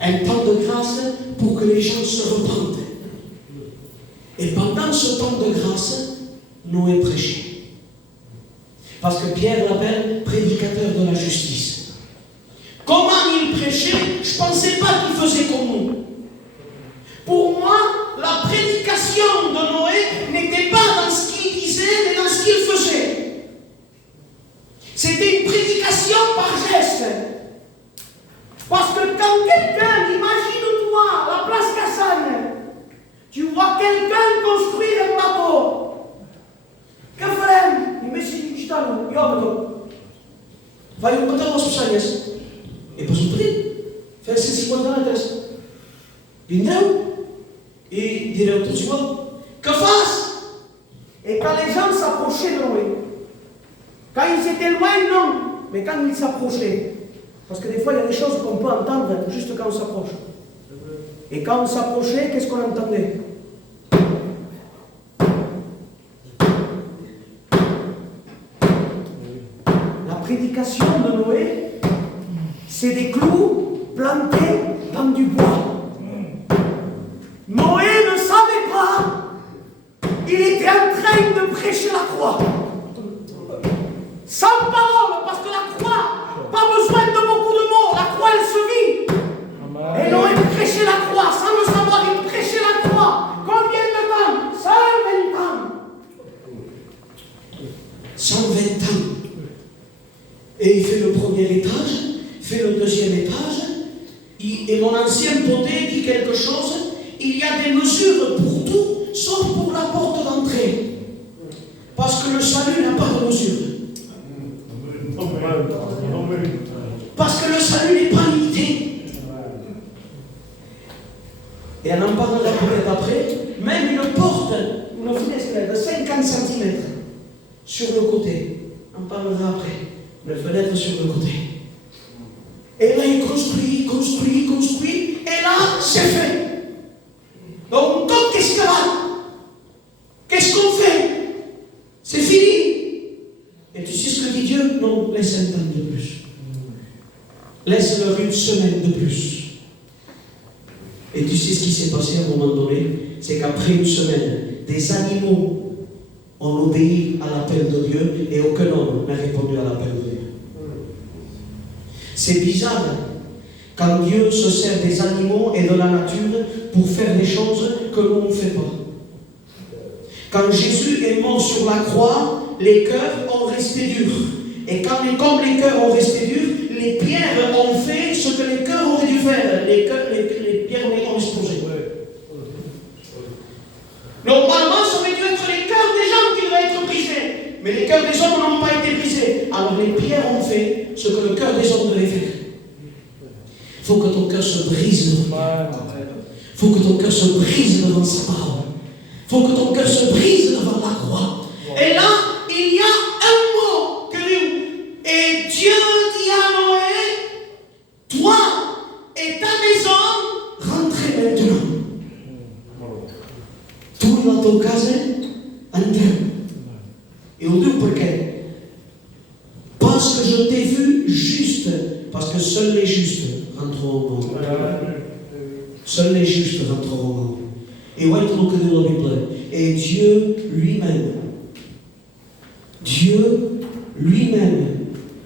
Un temps de grâce pour que les gens se repentent. Et pendant ce temps de grâce, Noé prêchait. Parce que Pierre l'appelle prédicateur de la justice. Comment il prêchait? Je pense quand quelqu'un, imagine-toi, la place Cassagne, tu vois quelqu'un construire un bateau. Que farem? Invece di cittadino, io abito. Fai un bateau su Sagnes. E poi su fai 150 metri. Vindreu et direu tots igual. Que fas? Et quand les gens s'approchaient de lui, quand ils étaient loin, non, mais quand ils s'approchaient, parce que des fois il y a des choses qu'on peut entendre juste quand on s'approche. Et quand on s'approchait, qu'est-ce qu'on entendait? La prédication de Noé, c'est des clous plantés dans du bois. Noé ne savait pas, il était en train de prêcher la croix. Sans parole, parce que la croix, pas besoin de beaucoup de mots, la croix elle se vit. Et Noé prêchait la croix, sans le savoir, il prêchait la croix. Combien de temps? 120 ans. 120 ans. Et il fait le premier étage, fait le deuxième étage, et mon ancien poté dit quelque chose. Il y a des mesures pour tout, sauf pour la porte d'entrée. Parce que le salut n'a pas de mesure. Parce que le salut n'est pas limité. Et on en parlera peut-être après. Même une porte, une fenêtre de 50 cm sur le côté. On parlera après. Une fenêtre sur le côté. Et là, il construit. Et là, c'est fait. Donc, qu'est-ce qu'il y a? Qu'est-ce qu'on fait? C'est fini. Et tu sais ce que dit Dieu? Non, laisse un temps de plus. Laisse-leur une semaine de plus. Et tu sais ce qui s'est passé à un moment donné? C'est qu'après une semaine, des animaux ont obéi à l'appel de Dieu et aucun homme n'a répondu à l'appel de Dieu. C'est bizarre quand Dieu se sert des animaux et de la nature pour faire des choses que l'on ne fait pas. Quand Jésus est mort sur la croix, les cœurs ont resté durs. Et comme les cœurs ont resté durs, les pierres ont fait ce que les cœurs auraient dû faire. Les pierres ont explosé. Normalement, ça aurait dû être les cœurs des gens qui devaient être brisés. Mais les cœurs des hommes n'ont pas été brisés. Alors les pierres ont fait ce que le cœur des hommes devait faire. Il faut que ton cœur se brise devant Dieu. Il faut que ton cœur se brise devant sa parole. Il faut que ton cœur se brise devant la croix. Et là, il y a un mot que nous. Et Dieu dit à Noé, toi et ta maison, rentrez maintenant. Tu la tua casa andiamo. Et on dit pourquoi? Parce que je t'ai vu juste. Parce que seuls les justes rentreront au monde. Seuls les justes rentreront au monde. Et ouais, tout le que dit la Bible. Et Dieu lui-même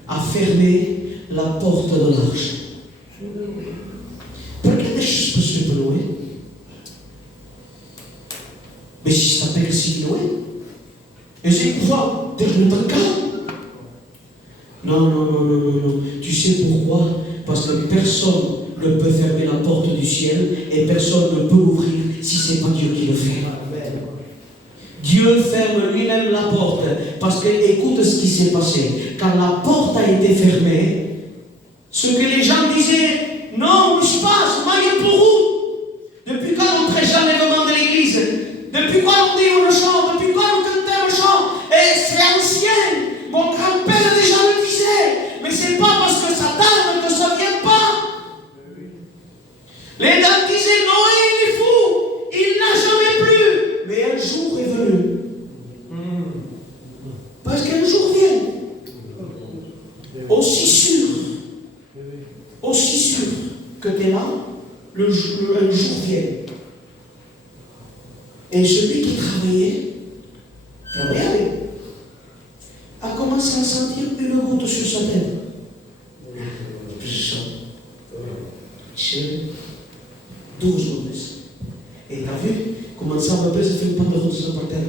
a fermé la porte de l'arche. Pourquoi des choses possibles pour Noé? Mais si ça s'appelle si Noé, et c'est pouvoir terminer ton cas. Non. Tu sais pourquoi? Parce que personne ne peut fermer la porte du ciel et personne ne peut l'ouvrir si ce n'est pas Dieu qui le fait. Dieu ferme lui-même la porte parce que, écoute ce qui s'est passé. Quand la porte a été fermée, ce que les gens disaient, non, où je passe, maille pour où? Depuis quand on prêche l'enlèvement de l'église? Depuis quand on dit on le chante? Depuis quand on cantait le chant? Et c'est ancien. Mon grand-père déjà le disait. Mais c'est pas parce que ça tarde que ça ne vient pas. Les dames disaient, Noé, il est fou. Il n'a jamais plu. Mais un jour est venu. Parce qu'un jour vient. Aussi sûr que tu es là, un jour vient. Et celui qui travaillait a commencé à sentir une goutte sur sa tête. C'est 12 gouttes. Et tu as vu comment ça va se faire pas de route sur la terre.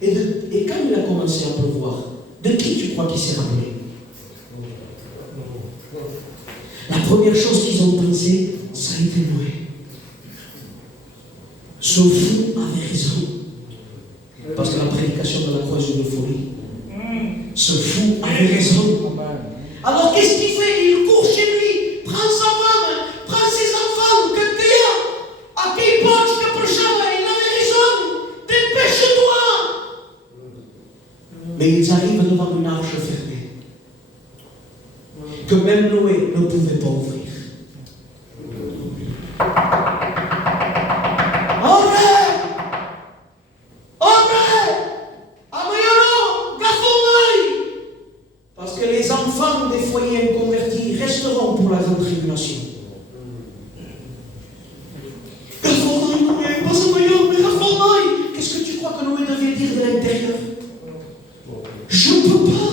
Et quand il a commencé à pleuvoir, de qui tu crois qu'il s'est rappelé? La première chose qu'ils ont pensé, ça a été Noé. Ce fou avait raison. Parce que la prédication de la croix est une folie. Ce fou avait raison. Alors qu'est-ce qu'il fait? Il court chez lui, prend sa femme, prend ses enfants, que Dieu, à qui pense que prochain, il avait raison, dépêche-toi. Mais ils arrivent devant une arche fermée, que même Noé ne pouvait pas ouvrir. Parce que les enfants des foyers inconvertis resteront pour la grande tribulation. Qu'est-ce que tu crois que Noé devait dire de l'intérieur? Je ne peux pas.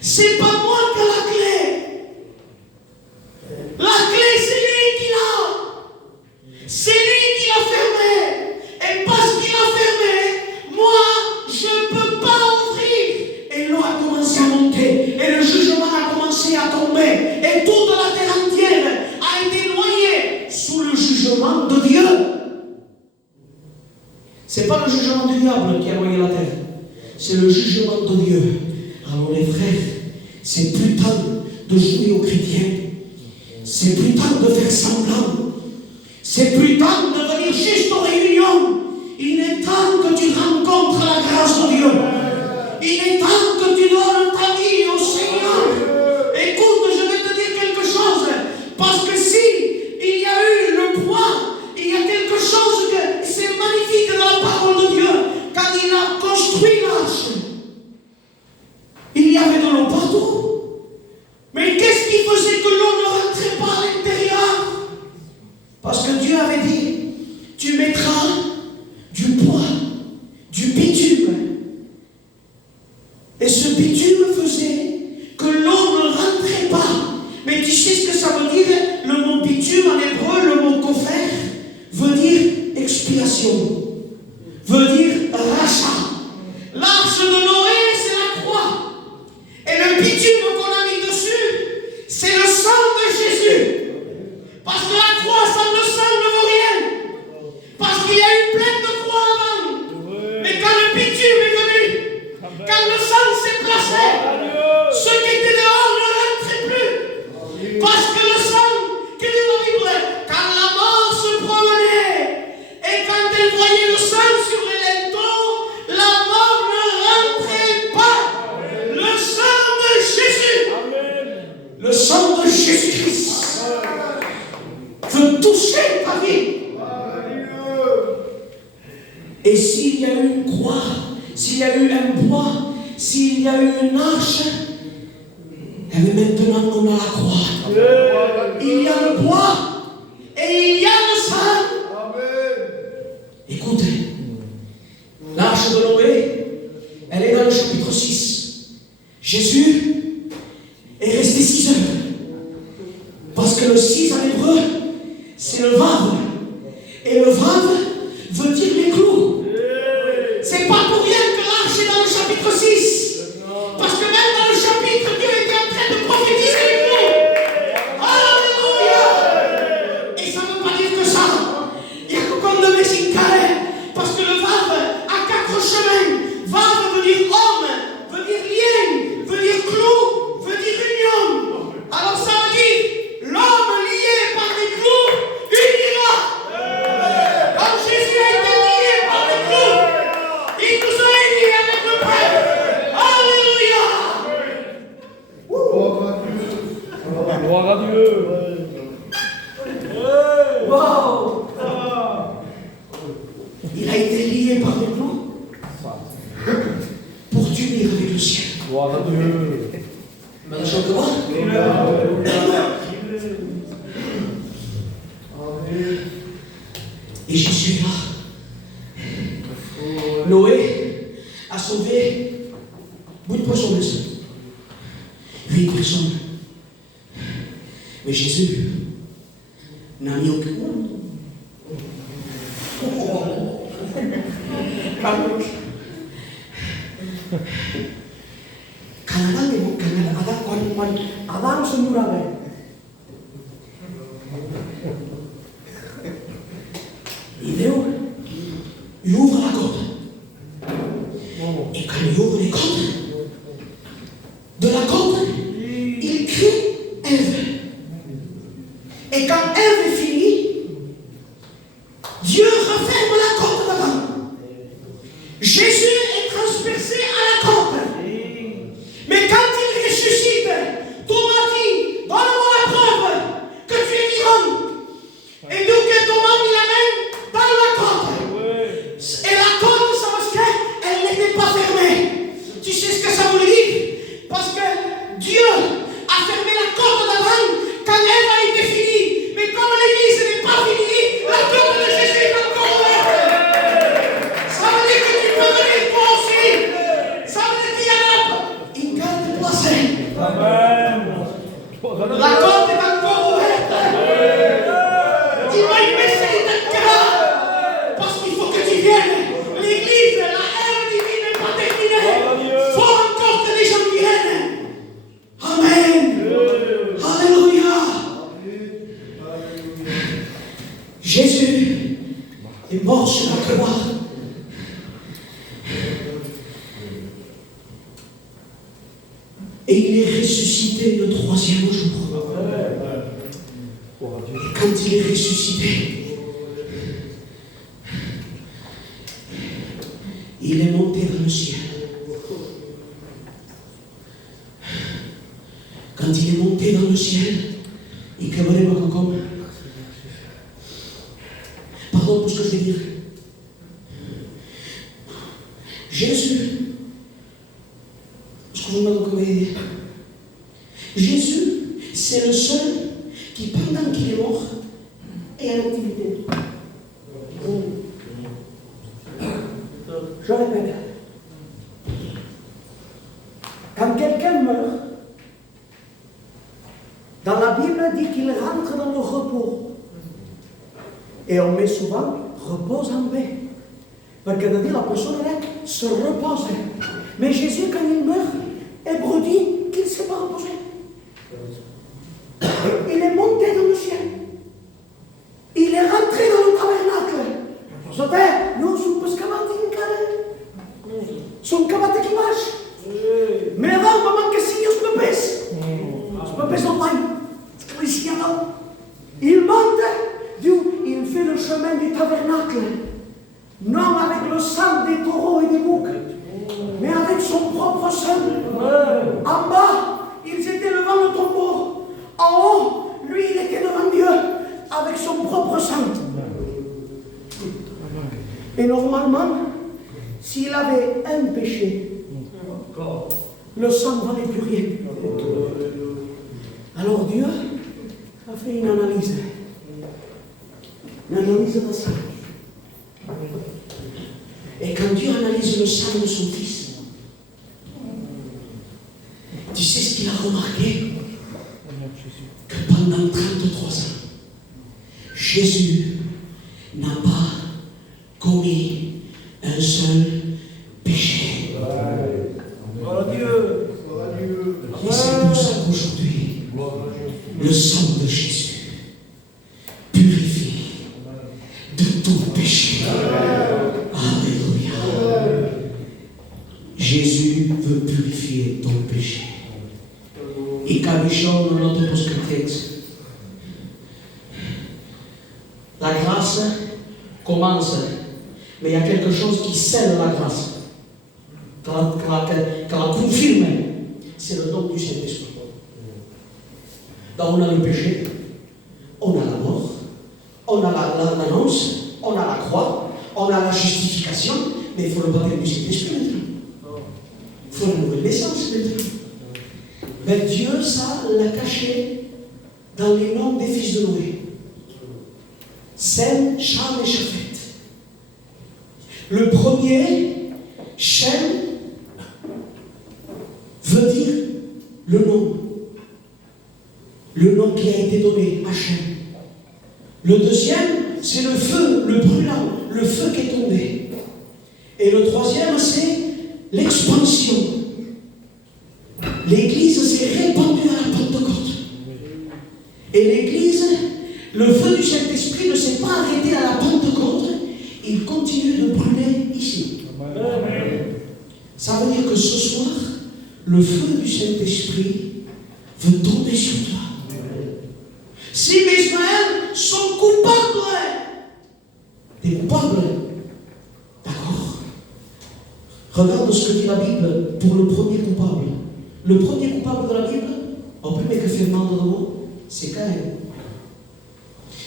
C'est pas moi qui ai la clé. La clé, c'est lui qui l'a. C'est lui qui l'a fermé. Et parce qu'il l'a fermé, moi, je ne peux pas ouvrir. Et l'eau a commencé à monter. Et le jugement a commencé à tomber. Et toute la terre entière a été noyée sous le jugement de Dieu. Ce n'est pas le jugement du diable qui a noyé la terre. C'est le jugement de Dieu. Alors les frères, c'est plus temps de jouer aux chrétiens. C'est plus temps de faire semblant. C'est plus temps de venir juste aux réunions. Il est temps que tu rencontres la grâce de Dieu. Il est temps que tu donnes ta vie au Seigneur. Écoute, je vais te dire quelque chose. Parce que si il y a eu le poids, il y a quelque chose que c'est magnifique dans la parole de Dieu. Quand il a construit l'arche, il y avait de l'eau partout. Mais qu'est-ce qui faisait que l'eau ne rentrait pas à l'intérieur? Parce que Dieu avait dit, tu mettras du bois, du bitume. Et ce bitume faisait que l'eau ne rentrait pas. Mais tu sais ce que ça veut dire? Le mot bitume en hébreu, le mot kopher, veut dire expiation. Veut dire rachat. L'arche de Noé, c'est la croix. Et le bitume qu'on a mis dessus, c'est le sang de Jésus. Parce que la croix, sans le sang, ne vaut rien. Parce qu'il y a eu plein de croix avant. Mais quand le bitume est venu, quand le sang s'est placé, ceux qui étaient dehors ne rentraient plus. Parce que le sang, que dit la Bible, quand la mort se promenait, et quand elle voyait le sang sur les linteaux, la mort ne rentrait pas. Le sang de Jésus, le sang de Jésus-Christ, veut toucher ta vie. Et s'il y a eu une croix, s'il y a eu un bois, s'il y a eu une arche, et maintenant on a la croix. Il y a le bois et il y a le sang. Écoutez, l'arche de Noé, elle est dans le chapitre 6. Jésus est resté 6 heures. Parce que le 6 en hébreu, c'est le vav. Et le vav veut dire les clous. C'est pas pour rien que l'arche est dans le chapitre 6. Parce que même dans le chapitre, Dieu était en train de prophétiser les clous. Alléluia! Et ça ne veut pas dire que ça. Il y a que comme de Messincare. Parce que le vav a 4 chemins. Vav veut dire homme, veut dire lien, veut dire clou, veut dire union. Alors ça veut dire l'homme lié par des clous unira. Comme Jésus a été lié par des clous, il nous a unis avec le Père. Alléluia. Gloire à Dieu. Wow. Il a été lié par des clous pour t'unir avec le ciel. Gloire à Dieu. Mais je te vois. Et je suis là. Noé a sauvé 8 personnes. 8 personnes. Mais Jésus n'a mis aucun. Kadang-kadang Adang senyurabe. a fermé la côte d'Adam quand Ève a été finie. Mais comme l'Église n'est pas finie, la côte de Jésus est encore ouverte. Ça veut dire que tu peux venir toi aussi. Ça veut dire qu'il y a une garde placée. La côte est encore ouverte. Il va y mettre un cœur. Parce qu'il faut que tu viennes. L'Église, la ère divine n'est pas terminée. Il faut encore que les gens viennent. Amen. Alléluia. Jésus est mort sur la croix. Et il est ressuscité le 3e jour. Quand il est ressuscité, il est monté dans le ciel. Quand il est monté dans le ciel, il cabaret comme. Pardon pour ce que je vais dire. Jésus, Jésus, c'est le seul qui, pendant qu'il est mort, est à l'activité. Je répète. Quand quelqu'un meurt, dans la Bible dit qu'il rentre dans le repos. Et on met souvent repose en paix. Parce que dire la personne elle se repose. Mais Jésus, quand il meurt, Hébreu dit qu'il ne s'est pas reposé. Il est monté dans le ciel. Il est rentré dans le tabernacle. Nous sommes pas capables de sommes capables de mais avant, maman, que si Dieu me pèse. Je me pèse en main. Il monte, Dieu, il fait le chemin du tabernacle. Non avec le sang des taureaux et des boucs, mais avec son propre sang. En bas, ils étaient devant le tombeau. En haut, lui, il était devant Dieu avec son propre sang. Et normalement, s'il avait un péché, le sang ne valait plus rien. Alors Dieu a fait une analyse. Une analyse de sang. Et quand Dieu analyse le sang de son fils, tu sais ce qu'il a remarqué? Que pendant 33 ans, Jésus n'a pas commis un seul péché. Et c'est pour ça qu'aujourd'hui, le sang de Jésus purifie de tout péché. Alléluia. Jésus veut purifier ton péché. Et cabichon dans notre post-texte. La grâce commence, mais il y a quelque chose qui scelle la grâce. Quand la confirme, c'est le don du Saint-Esprit. Donc on a le péché, on a la mort, on a l'annonce, on a la croix, on a la justification, mais il faut le baptême du Saint-Esprit maintenant. Il faut une nouvelle naissance maintenant. Mais Dieu, ça, l'a caché dans les noms des fils de Noé. Sem, Cham et Chafet. Le premier, Shem, veut dire le nom. Le nom qui a été donné, Hachem. Le deuxième, c'est le feu, le brûlant, le feu qui est tombé. Et le troisième, c'est l'expansion. L'Église s'est répandue à la Pentecôte. Et l'Église, le feu du Saint-Esprit ne s'est pas arrêté à la Pentecôte, il continue de brûler ici. Ça veut dire que ce soir, le feu du Saint-Esprit veut tomber sur toi. Si mes Israël sont coupables, t'es coupable. D'accord? Regarde ce que dit la Bible pour le premier coupable. Le premier coupable de la Bible, on peut mettre que faire mal de mots, c'est Caïn.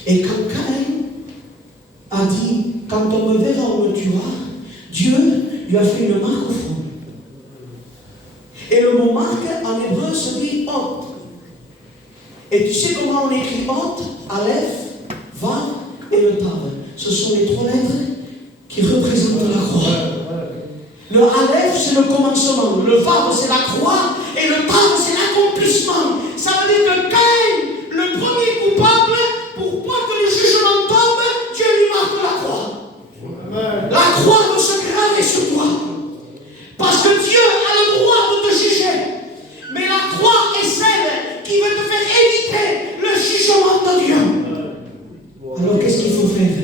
Et quand Caïn a dit, quand on me verra, on me tuera, Dieu lui a fait une marque au front. Et le mot marque en hébreu se dit Hot. Et tu sais comment on écrit Hot, Aleph, Vav et le Tav. Ce sont les 3 lettres qui représentent la croix. Le Aleph, c'est le commencement. Le Vav, c'est la croix. Et le Tav, c'est l'accomplissement. Ça veut dire que Caïn, le premier coupable, pour pas que le jugement tombe, Dieu lui marque la croix. La croix doit se graver sur toi. Parce que Dieu a le droit de te juger. Mais la croix est celle qui veut te faire éviter le jugement de Dieu. Alors qu'est-ce qu'il faut faire?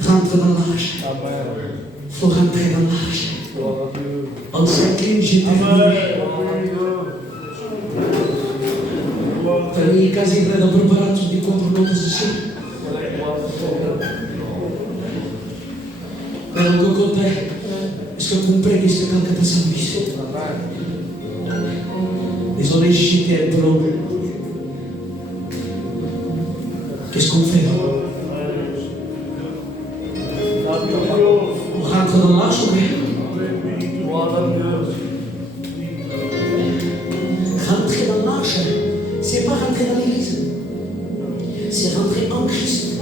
Rentre dans l'arche. Il faut rentrer dans l'arche. En 5 lignes, j'ai terminé. Famille quasi da preparato di 4 note sessioni. Però con te, est-ce que comprends ce que tu as senti? Désolé, j'étais un peu. Qu'est-ce qu'on fait? On rentre dans l'arche, ok? Rentrer dans l'arche, c'est pas rentrer dans l'église. C'est rentrer en Christ.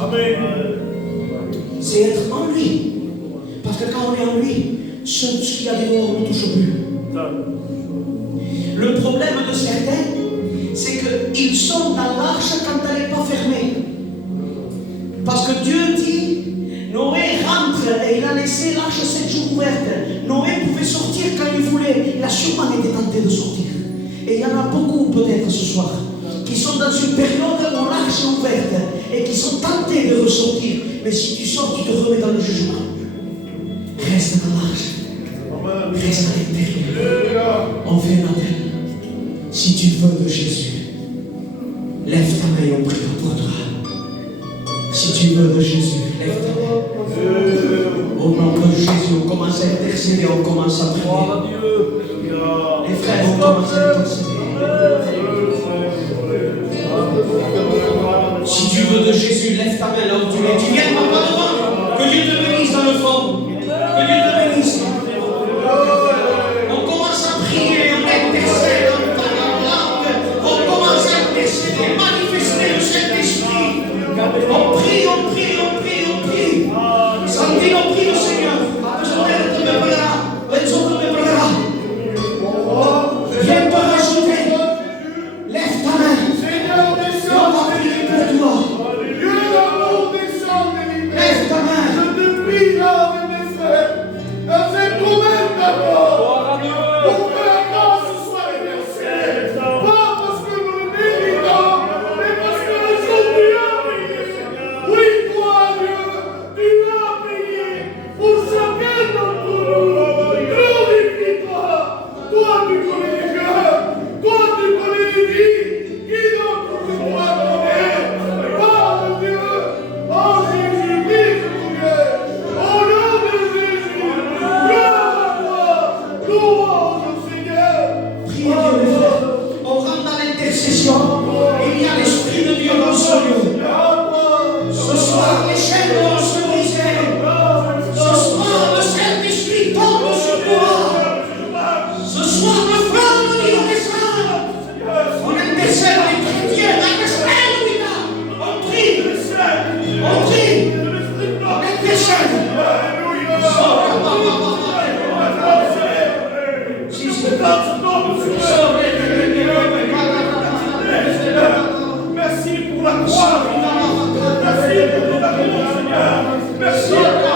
C'est être en lui. Parce que quand on est en lui, ce qu'il y a dehors ne touche plus. Le problème de certains, c'est qu'ils sont dans l'arche quand elle n'est pas fermée. Parce que Dieu dit, Noé rentre et il a laissé l'arche 7 jours ouverte. Noé pouvait sortir quand il voulait. Il a sûrement été tenté de sortir. Et il y en a beaucoup peut-être ce soir qui sont dans une période où l'arche est ouverte et qui sont tentés de ressortir. Mais si tu sors, tu te remets dans le jugement. Reste dans l'arche. Reste à l'intérieur. On fait un appel. Si tu veux de Jésus, lève ta main et on priera pour toi. Si tu veux de Jésus, lève ta main. Au nom de Jésus, on commence à intercéder, on commence à prier. Les frères, on commence à intercéder. Si tu veux de Jésus, lève ta main là où tu es. Tu viens pas devant. Que Dieu te bénisse dans le fond. Que Dieu te bénisse. On commence à prier, on intercède, on parle en langue. On commence à intercéder, manifester le Saint-Esprit. On prie, on prie, on prie, on prie. Santino, on prie le Seigneur. Appesantere te preparerà. Renzo te preparerà. Viens te rajouter. Lève ta main. Et on va prier pour toi. Lève ta main. Je te prie, là, mes frères, dans cette promesse d'accord, pour que la grâce soit exercée, pas parce que nous le méritons, mais parce que le jour tu as payé. Oui, toi, Dieu, tu as payé pour chacun d'entre nous. Glorifie-toi. Toi, tu connais les cœurs. Toi, tu connais les vies. Qui d'entre nous doit donner? Parle, Dieu. Oh, Jésus, vive mon Dieu. Au nom de Jésus. Gloire à toi. Louange au Seigneur. Priez Dieu, mes frères. On rentre dans l'intercession. Il y a l'Esprit de Dieu dans ce lieu. Ce soir, les chaînes vont se briser. Ce soir, le Saint-Esprit tombe sur toi. Ce soir, le feu de Dieu descend. On intercède les chrétiens, la Castelluita. On prie. On prie. On intercède. Si, si. Merci pour la croix. Merci pour la croix, Seigneur. Merci pour la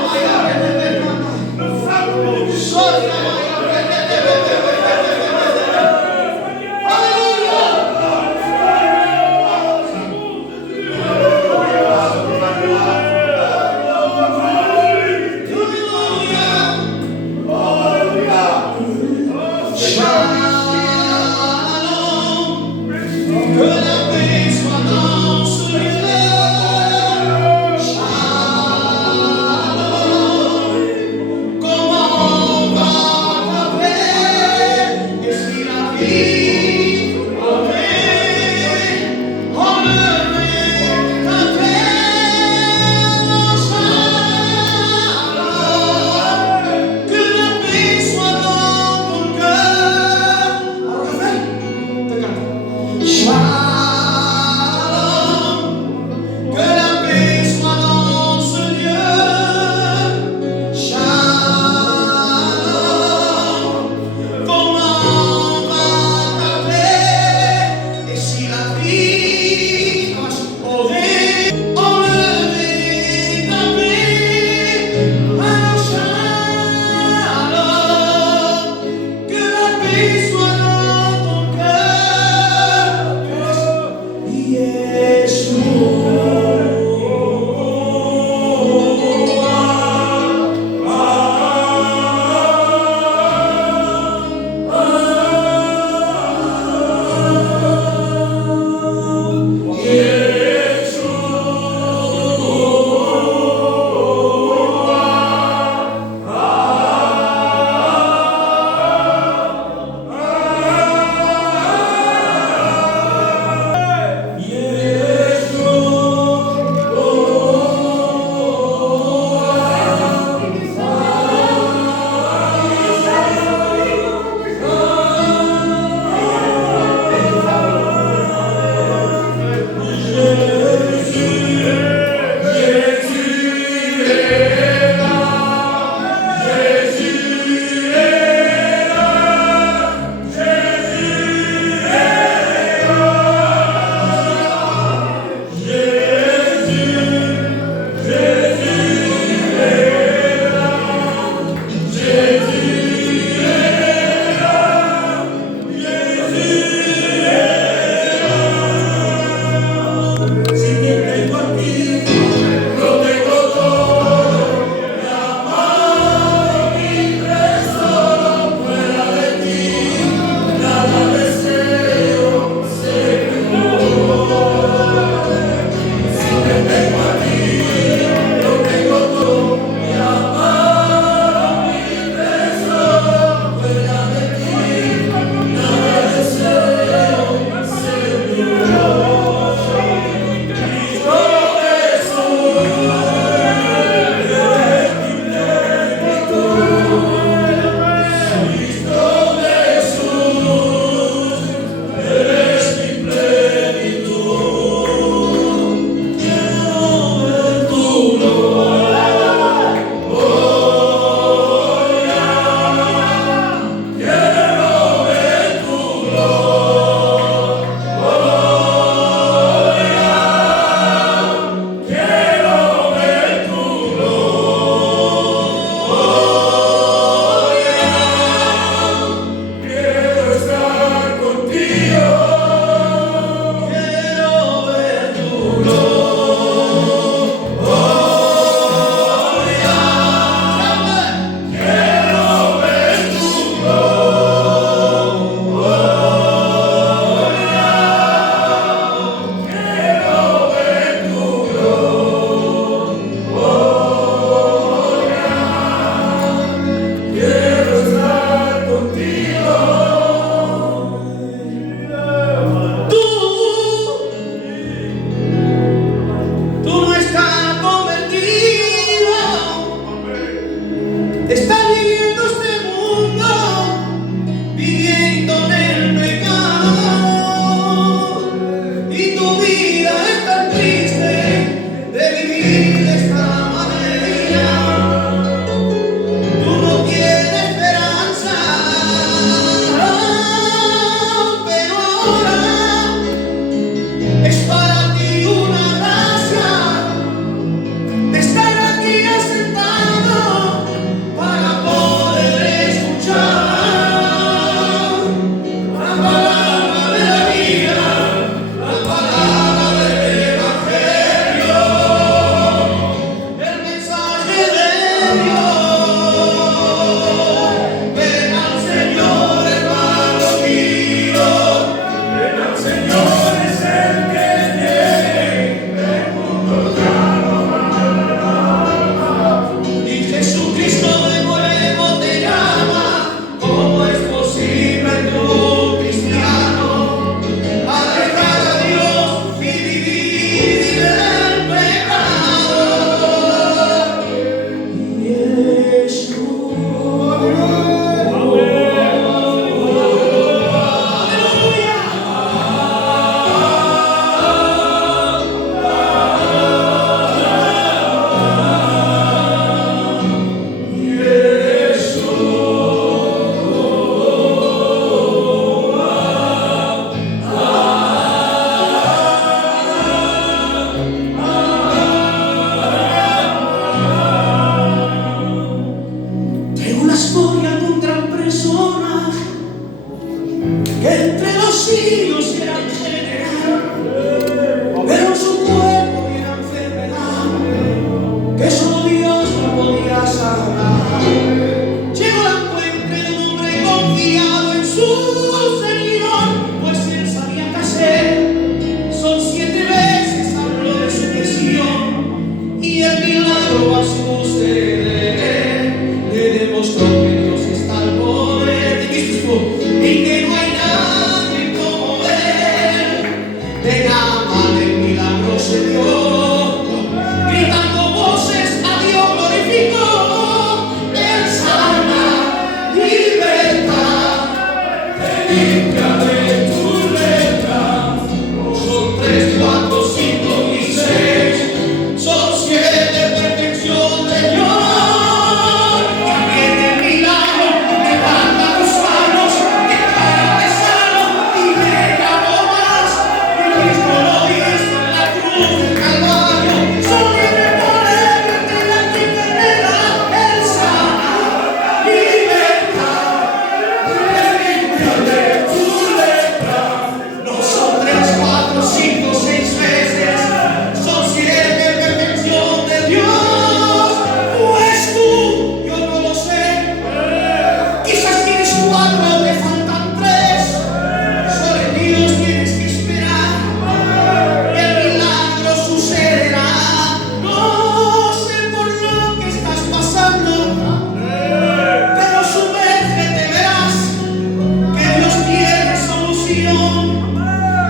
Shalom. gran general, pero en su cuerpo había una enfermedad que solo Dios la podía sanar. Llegó al encuentro de un hombre confiado en su Señor, pues él sabía qué hacer. Son 7 veces habló de su presión y el milagro a suceder. Le demostró que Dios está al poder de Cristo y que no hay nadie como Él. De nada el milagro se dio, gritando voces a Dios glorificó. Él sana, libertad, te limpia de tu lepra. Son 3, 4, 5 y 6, son 7 perfección de Dios. También el milagro, levanta tus manos, declárate sano y deja no más. Y Cristo lo hizo en la cruz del Calvario. Soy libre por Él, entre la enfermedad, Él sana, libertad, te limpia de tu lepra. No son 3, 4, 5, 6 veces, son 7 perfección de Dios. Pues tú, yo no lo sé. Quizás tienes 4, te faltan 3. Solo en Dios tienes que esperar. El milagro sucederá. No sé por lo que estás pasando, pero sumérgete, verás que Dios tiene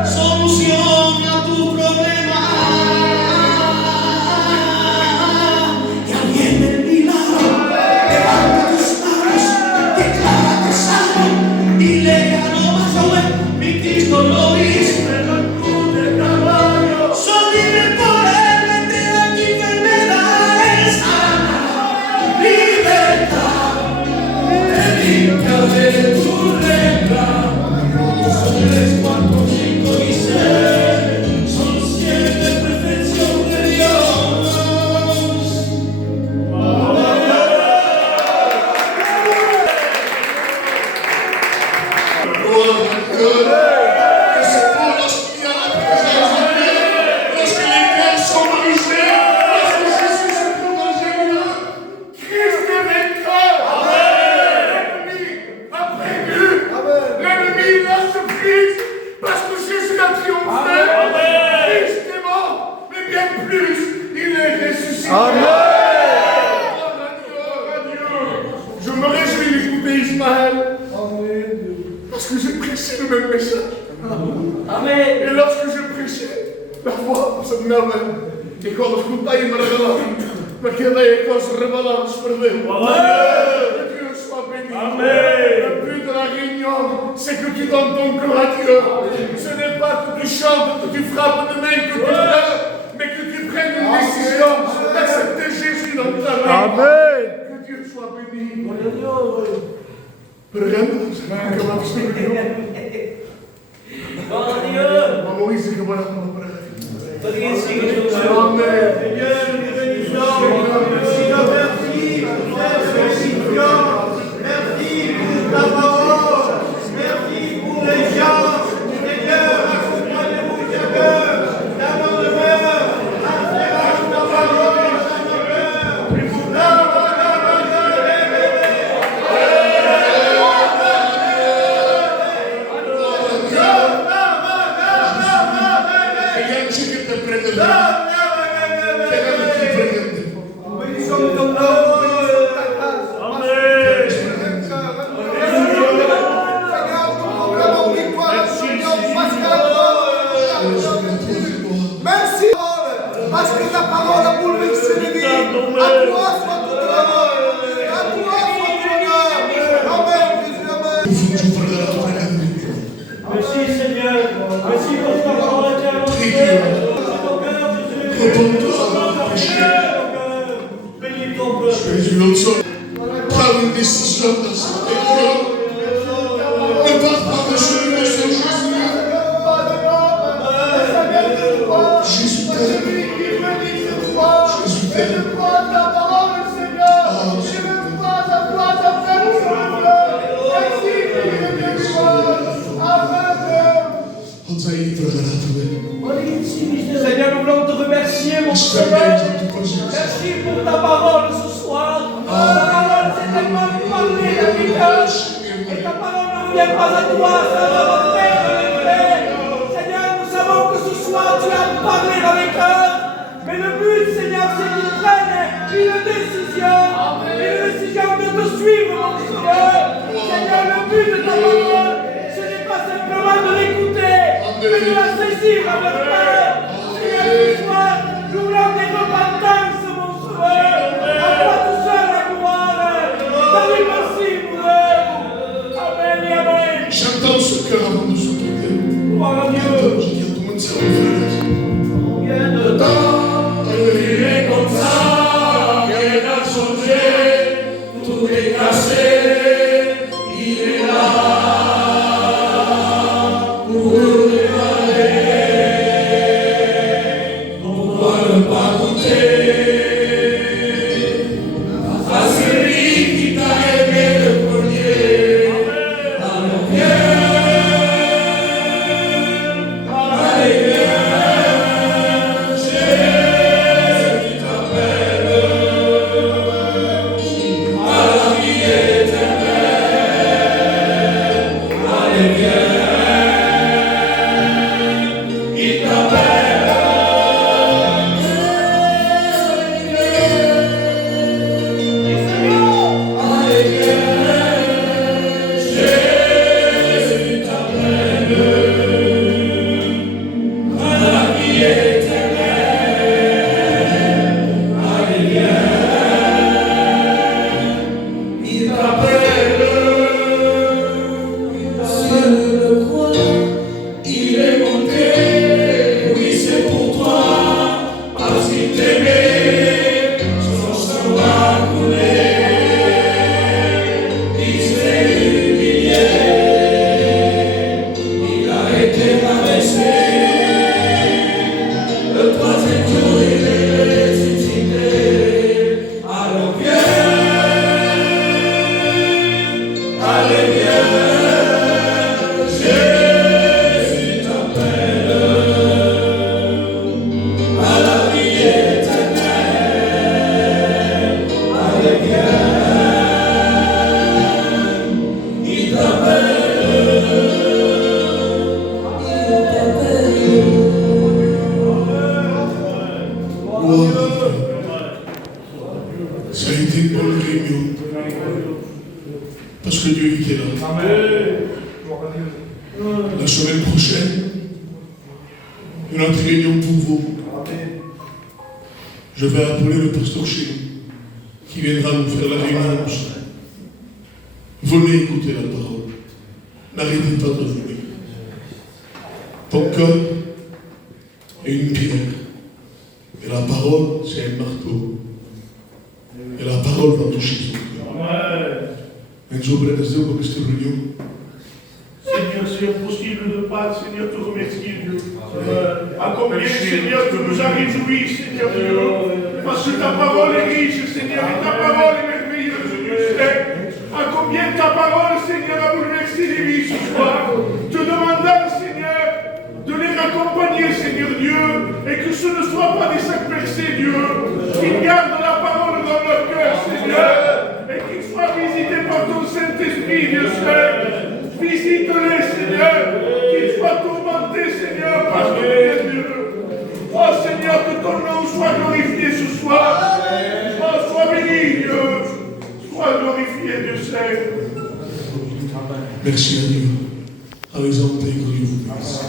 solución a tu problema. Ya viene el milagro, levanta tus manos, declárate sano, dile ya no más joven, mi Cristo lo hizo en la cruz del Calvario. Soy libre por Él, vete de mi enfermedad, Él sana, libertad, te limpia de tu lepra. Son 3, 4, 5 y 6, son 7 perfección de Dios. C'est pour los qui ont la présence de Dieu, lorsque les cœurs sont brisés, lorsque Jésus se trouve dans un lieu, Christ est vainqueur. L'ennemi a prévu, l'ennemi l'a surprise, parce que Jésus a triomphé. Christ est mort, mais bien plus, il est ressuscité. Je me réjouis d'écouter Ismaël. Parce que j'ai prêché le même message. Et lorsque je prêchais, la voix se merveille. E quando ascoltai me regalava, perché lei cose revelate per Dieu. Que Dieu soit béni. Le but de la réunion, c'est que tu donnes ton cœur à Dieu. Ce n'est pas que tu chantes, que tu frappes de main, que tu pleures, mais que tu prennes une décision d'accepter Jésus dans ta vie. Que Dieu soit béni. Pregamos, que vamos a Moïse que voilà pour la Seigneur, merci pour ta parole, merci pour les gens, Seigneur, accompagne-nous chacun, dans nos demeures, accélère ta parole dans nos cœurs. Bénissons ton nom, bénissons ta grâce. Merci parce que ta parole a bouleversé les vies. À toi soit toute l'honneur. À toi soit tout l'honneur. Amen, Jésus, amen. Merci Seigneur. Merci pour ta parole qui a annoncé. Bénis ton peuple. Prends une décision dans cette région. Ne pars pas de chez nous, Jésus. Jésus t'aime. Jésus t'aime. On t'a Seigneur, nous voulons te remercier, mon Seigneur. Merci pour ta parole ce soir. Ta parole, c'est tellement parlé de cœur. Et ta parole ne revient pas à toi, ça va revenir avec toi. Seigneur, nous savons que ce soir, tu as parlé avec eux. Mais le but, Seigneur, c'est qu'ils prennent une décision de te suivre, mon Seigneur. Seigneur, le but de ta parole, ce n'est pas simplement de l'écouter, mais de la saisir avec cœur. Seigneur, ce soir, nous voulons des repentances, mon Sauveur. À toi tout seul la gloire. Salut, merci pour eux. Amen et amen. J'entends ce cœur avant de se tourner. Gloire à Dieu. Je dis à tout le monde, c'est Combien de temps Il est comme ça, rien n'a changé, tout est cassé, il est là pour nous dévaler. Pourquoi ne pas goûter à celui qui t'a aimé le premier? Alors viens, allez viens. Ça a été une bonne réunion. Parce que Dieu était là. La semaine prochaine, une autre réunion pour vous. Je vais appeler le pasteur chez nous, qui viendra nous faire la réunion. Venez écouter la parole. N'arrêtez pas de venir. Ton cœur est une pierre. Et la parole, c'est un marteau. Et la parole va toucher son cœur. Un jour, vous allez comme cette réunion. Seigneur, c'est impossible de pas, Seigneur, te remercier, Dieu. À combien, Seigneur, tu nous as réjouis, Seigneur Dieu. Parce que ta parole est riche, Seigneur, et ta parole est merveilleuse, Dieu. À combien ta parole, Seigneur, a bouleversé les vies ce soir. Te demandant, Seigneur, de les accompagner, Seigneur Dieu, et que ce ne soit pas des sacs percés, Dieu, qu'ils gardent la parole dans leur cœur, Seigneur, et qu'ils soient visités par ton Saint-Esprit, Dieu Seigneur. Visite-les, Seigneur, qu'ils soient tourmentés, Seigneur, par ton Dieu. Oh Seigneur, que ton nom soit glorifié ce soir. Oh, sois béni, Dieu. Sois glorifié, Dieu Seigneur. Merci à Dieu. À les entendre, que Dieu vous bénisse.